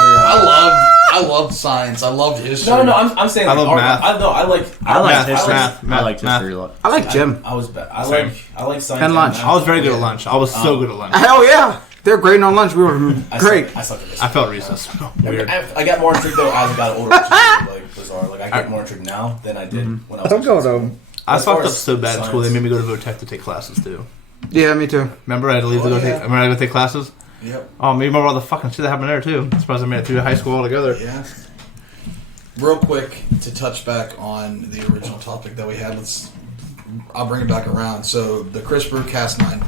I loved science. I loved history. No. I'm saying. I Like, love art, math. I like. I like Math, history. math, I like math. history a lot. I like gym. I was bad. I Same. like science. And lunch. math. I was very good at lunch. I was so good at lunch. Hell yeah. They're great on lunch. We were I great. suck at this. I felt recess. Weird. I got more intrigued though as I got older, which is like bizarre. Like I get more intrigued now than I did when I was. Don't go though. I As far fucked up as so bad in school. They science. made me go to Votech to take classes too. Yeah, me too. Remember, I had to leave to go Oh, take. yeah. Remember, I had to go take classes. Yep. Oh, me remember all the fucking shit that happened there too. I'm surprised I made it through high school altogether. Yeah. Real quick to touch back on the original topic that we had. I'll bring it back around. So the CRISPR Cas9,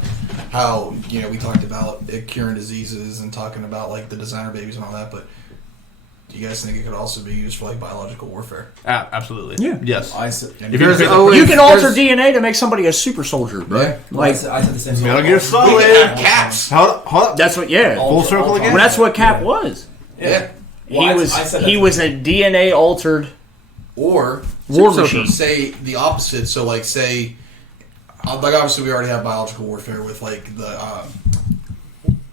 how we talked about it curing diseases and talking about like the designer babies and all that, but do you guys think it could also be used for like biological warfare? Absolutely. Yeah. Yes. I said, If you There's create always- You can alter there's- DNA to make somebody a super soldier, bro. Yeah. Like I said the same thing. Metal Gear We Solid. could have caps. Hold up. that's what. Yeah. Full circle again? Well, that's what Cap was. Yeah. Well, I said that He too. was a DNA altered Or war Super machine. say the opposite. So like say, like obviously we already have biological warfare with like the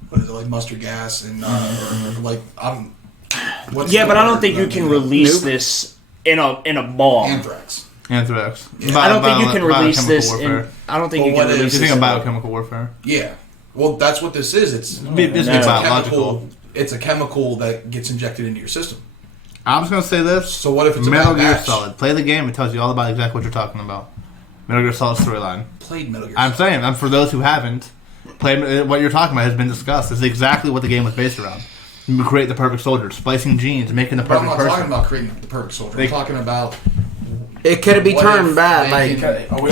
what is it, like mustard gas and or, like what's Yeah, the but I don't word think you that can I'm release Nuke? this in a bomb. Anthrax. Anthrax. I don't think you can release Biochemical this warfare. in. I don't think Well, you can what release is- You this. think of in- biochemical warfare? Yeah. Well, that's what this is. It's This No. is a biological. chemical. It's a chemical that gets injected into your system. I'm just gonna say this. So what if it's Metal a bad Gear batch? Solid. Play the game. It tells you all about exactly what you're talking about. Metal Gear Solid storyline. Played Metal Gear. I'm saying, for those who haven't played, what you're talking about has been discussed. It's exactly what the game was based around. You create the perfect soldier, splicing genes, making the But I'm perfect not talking person. about creating the perfect soldier. They- I'm talking about It could be What turned if bad. they Like can- Are we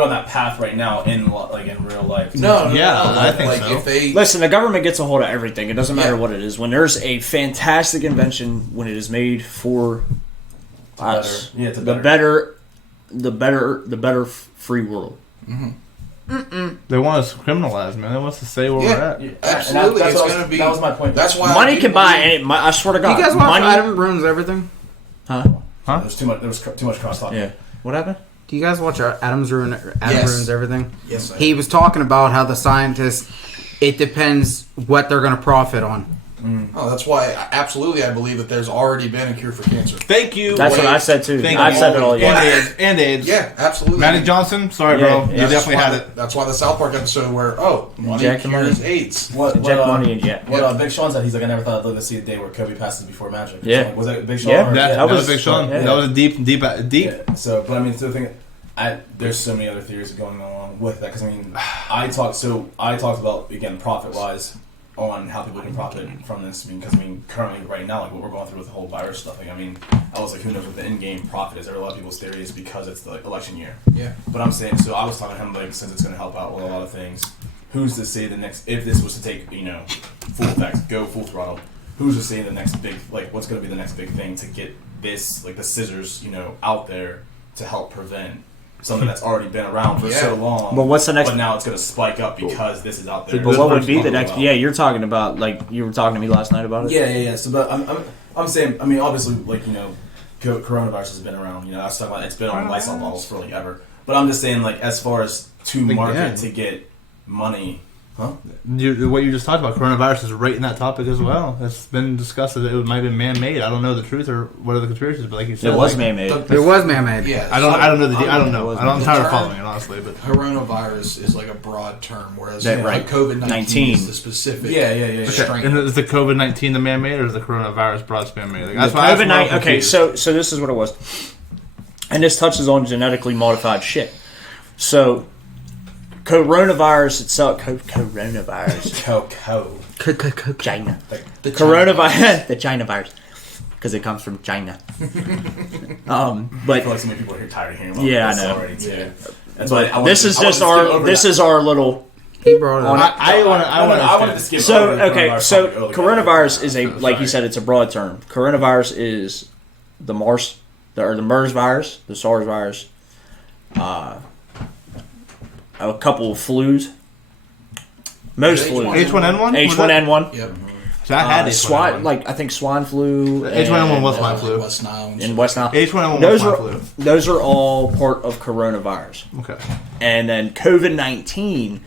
on that path right now in real life? no. Yeah, I like, think like so. if they Listen, the government gets a hold of everything. It doesn't matter Yeah. what it is. When there's a fantastic invention, when it is made for us, Yeah, it's a the better free world. They want us criminalized, man. They want us to say where we're at. Yeah, absolutely, that's it's what going to be. That was my point. That's why Money I can buy believe- any. I swear to God, you guys watch money. Adam Ruins Everything? Huh? Huh? There was too much cross talk. Yeah. What happened? Do you guys watch Adam Yes. Ruins Everything? Yes, I He was talking about how the scientists, it depends what they're going to profit on. Oh, that's why absolutely I believe that there's already been a cure for cancer. Thank you. That's what I said too. Thank I've you. said it all. And Yeah. AIDS. And AIDS. Yeah, absolutely. Matty Johnson, sorry, Yeah, bro. yeah. You That's definitely why had the- it. That's why the South Park episode where money Inject the cures money. AIDS. Inject money and yeah. What Big Sean said, he's like, I never thought I'd live to see a day where Kobe passes before Magic. Yeah. Like, was that Big Sean? Yeah. or- That was was- Big Sean. yeah. That was a deep. Yeah. So, but I mean, so the thing, there's so many other theories going along with that because I mean, I talked about again profit wise on how people can profit from this. I mean, because I mean, currently right now, like what we're going through with the whole virus stuff. Like, I mean, I was like, who knows what the end game profit is? There are a lot of people's theories because it's the election year. Yeah. But I'm saying, so I was talking to him like, since it's going to help out with a lot of things. Who's to say the next if this was to take full effect, go full throttle? Who's to say the next big what's going to be the next big thing to get this, like the scissors, out there to help prevent something that's already been around for so long. But what's the next? But now it's going to spike up because this is out there. But what would be the next? Yeah, you're talking about, like, you were talking to me last night about it. Yeah. So, but I'm saying, I mean, obviously, like, coronavirus has been around. I was talking about it's been on Lysol bottles for like ever. But I'm just saying, like, as far as to market to get money. Huh? What you just talked about, coronavirus, is right in that topic as well. It's been discussed that it might have been man-made. I don't know the truth or what are the conspiracies, but like you said, it was man-made. It was man-made. Yeah, I don't know. I'm tired of following it, honestly. But coronavirus is like a broad term, whereas right. COVID-19 is the specific. Yeah. strain. And is the COVID-19 the man-made, or is the coronavirus broad man-made? Like, the COVID-19. Okay, so this is what it was, and this touches on genetically modified shit. So. Coronavirus itself, coronavirus, China, the coronavirus, the China virus, because it comes from China. But I feel like so many people are tired of hearing about this I know. already too. Yeah. That's why this is our little. He brought it up. I wanted to skip. So over so coronavirus is like you said, it's a broad term. Coronavirus is the MERS virus, the SARS virus. A couple of flus. Most flus. H1N1? H1N1. Yep. So I had swine, I think swine flu. H1N1 was swine flu. West Nile. In West Nile. H1N1 was swine flu. Those are all part of coronavirus. Okay. And then COVID-19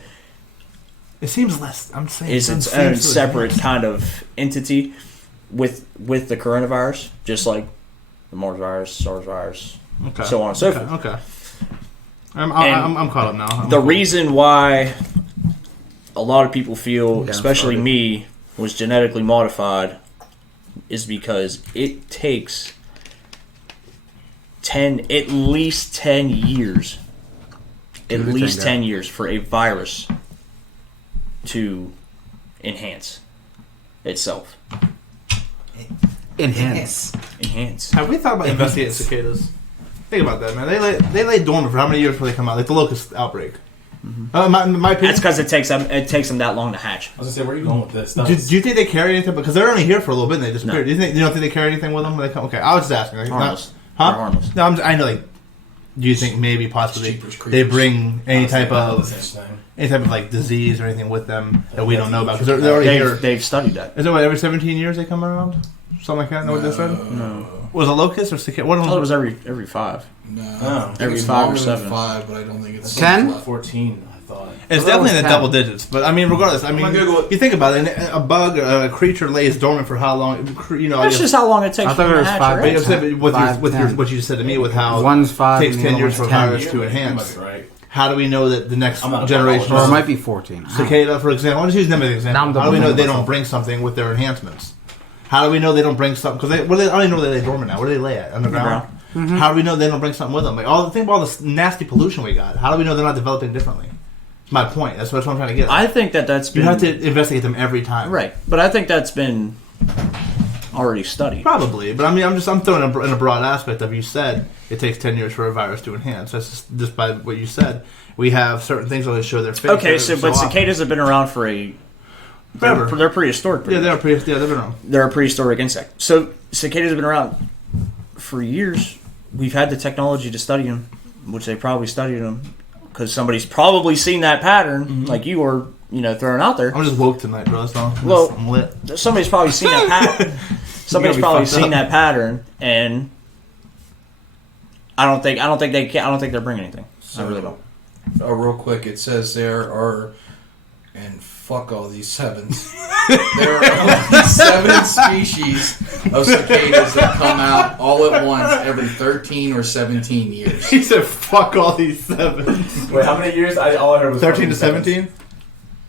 it seems less. I'm saying is its own separate kind of entity with the coronavirus, just like the MERS virus, SARS virus, so on and so forth. Okay. I'm caught up now. The reason why a lot of people feel, especially me, was genetically modified is because it takes at least 10 years. At least 10 years for a virus to enhance itself. Enhance. Have we thought about investigating cicadas? Think about that, man. They lay dormant for how many years before they come out? Like the locust outbreak. My opinion. That's because it takes them that long to hatch. I was gonna say, where are you going with this? Do you think they carry anything? Because they're only here for a little bit and they disappear. No. You don't think they carry anything with them when they come? Okay, I was just asking. Like, Harmless. Huh? They're harmless. No, I know. Like, do you think maybe possibly they bring any type of like disease or anything with them that we don't know about? Because they're already here. They've studied that. Is it every 17 years they come around? Something like that? Know what they said? No. Was it locust or cicada? What I thought it was every 5. No. Every 5 or 7. 5, but I don't think it's 10? 14. I thought it's definitely in the double digits. But I mean, regardless, you think about it. A bug, a creature lays dormant for how long? That's just how long it takes. I thought it was 5. With what you said to me, with how one's 5, it takes 10 years for a virus to enhance. How do we know that the next generation? Or it might be 14. Cicada, for example. I'll just use them as an example. How do we know they don't bring something with their enhancements? How do we know they don't bring something? Because I don't even know that they dormant now. Where do they lay at? Underground? Mm-hmm. How do we know they don't bring something with them? Like think about all this nasty pollution we got. How do we know they're not developing differently? It's my point. That's what I'm trying to get at. I think that's been... You have to investigate them every time. Right. But I think that's been already studied. Probably. But I mean, I'm throwing in a broad aspect of, you said it takes 10 years for a virus to enhance. That's just by what you said. We have certain things that show their face. Okay, but cicadas have been around for forever. They're prehistoric. Yeah, they've been around. They're a prehistoric insect. So cicadas have been around for years. We've had the technology to study them, which they probably studied them because somebody's probably seen that pattern, like you were, throwing out there. I'm just woke tonight, bro. I'm lit. Somebody's probably seen that pattern. Somebody's probably seen that pattern, and I don't think they're bringing anything. I really don't. Real quick, it says there are, and fuck all these 7s. There are only 7 species of cicadas that come out all at once every 13 or 17 years. He said, "Fuck all these 7s." Wait, how many years? All I heard was 13 to 17.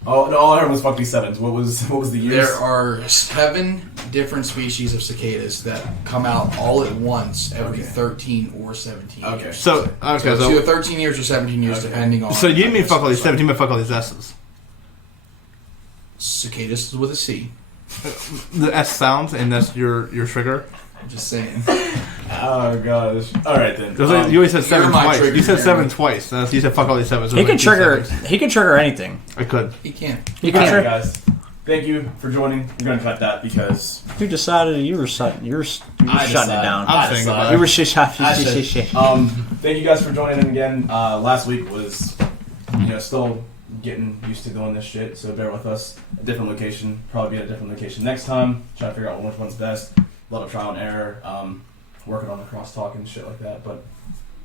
Oh no! All I heard was fuck these 7s. What was the years? There are 7 different species of cicadas that come out all at once every 13 or 17 years. So it's either 13 years or 17 years, depending on. So you mean fuck all these 17, but fuck all these S's? Cicadas is with a C. The S sounds, and that's your trigger. I'm just saying. Oh gosh! All right then. You always said 7 twice. You said 7 Aaron. twice. You said fuck all these 7s. He can trigger. He can trigger anything. I could. He can't. He can trigger. Guys. thank you for joining. We're gonna cut that because Who decided you were shutting it down? I'm thinking about it. You were Thank you guys for joining in again. Last week was, still getting used to doing this shit, so bear with us. A different location, probably be at a different location next time. Trying to figure out which one's best. A lot of trial and error. Working on the crosstalk and shit like that. But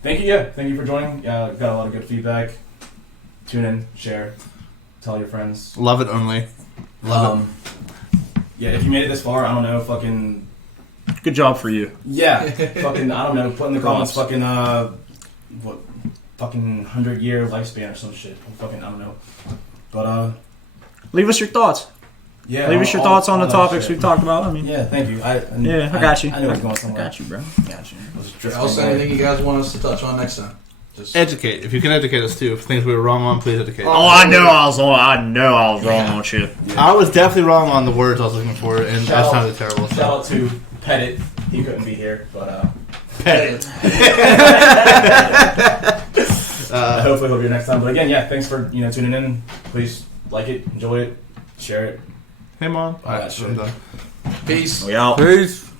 thank you for joining. Got a lot of good feedback. Tune in, share, tell your friends. Love it only. Love it. Yeah, if you made it this far, I don't know, fucking. Good job for you. Yeah, fucking, I don't know, put in the comments fucking, 100-year lifespan or some shit. Fucking, I don't know. But, leave us your thoughts. Yeah. Leave us your thoughts on the topics we've talked about. I mean, yeah, thank you. I got you. I knew it was going somewhere. I got you, bro. Got you. Also, anything you guys want us to touch on next time? Just Educate. If you can educate us too. If things we were wrong on, please educate. Oh, I know I was wrong on shit. I was definitely wrong on the words I was looking for, and that Shout sounded terrible. Shout out to Pettit. He couldn't be here, but Pettit. hopefully he'll be here next time. But again, yeah, thanks for tuning in. Please like it, enjoy it, share it. Hey, Mom. All that shit. peace. We out. Peace.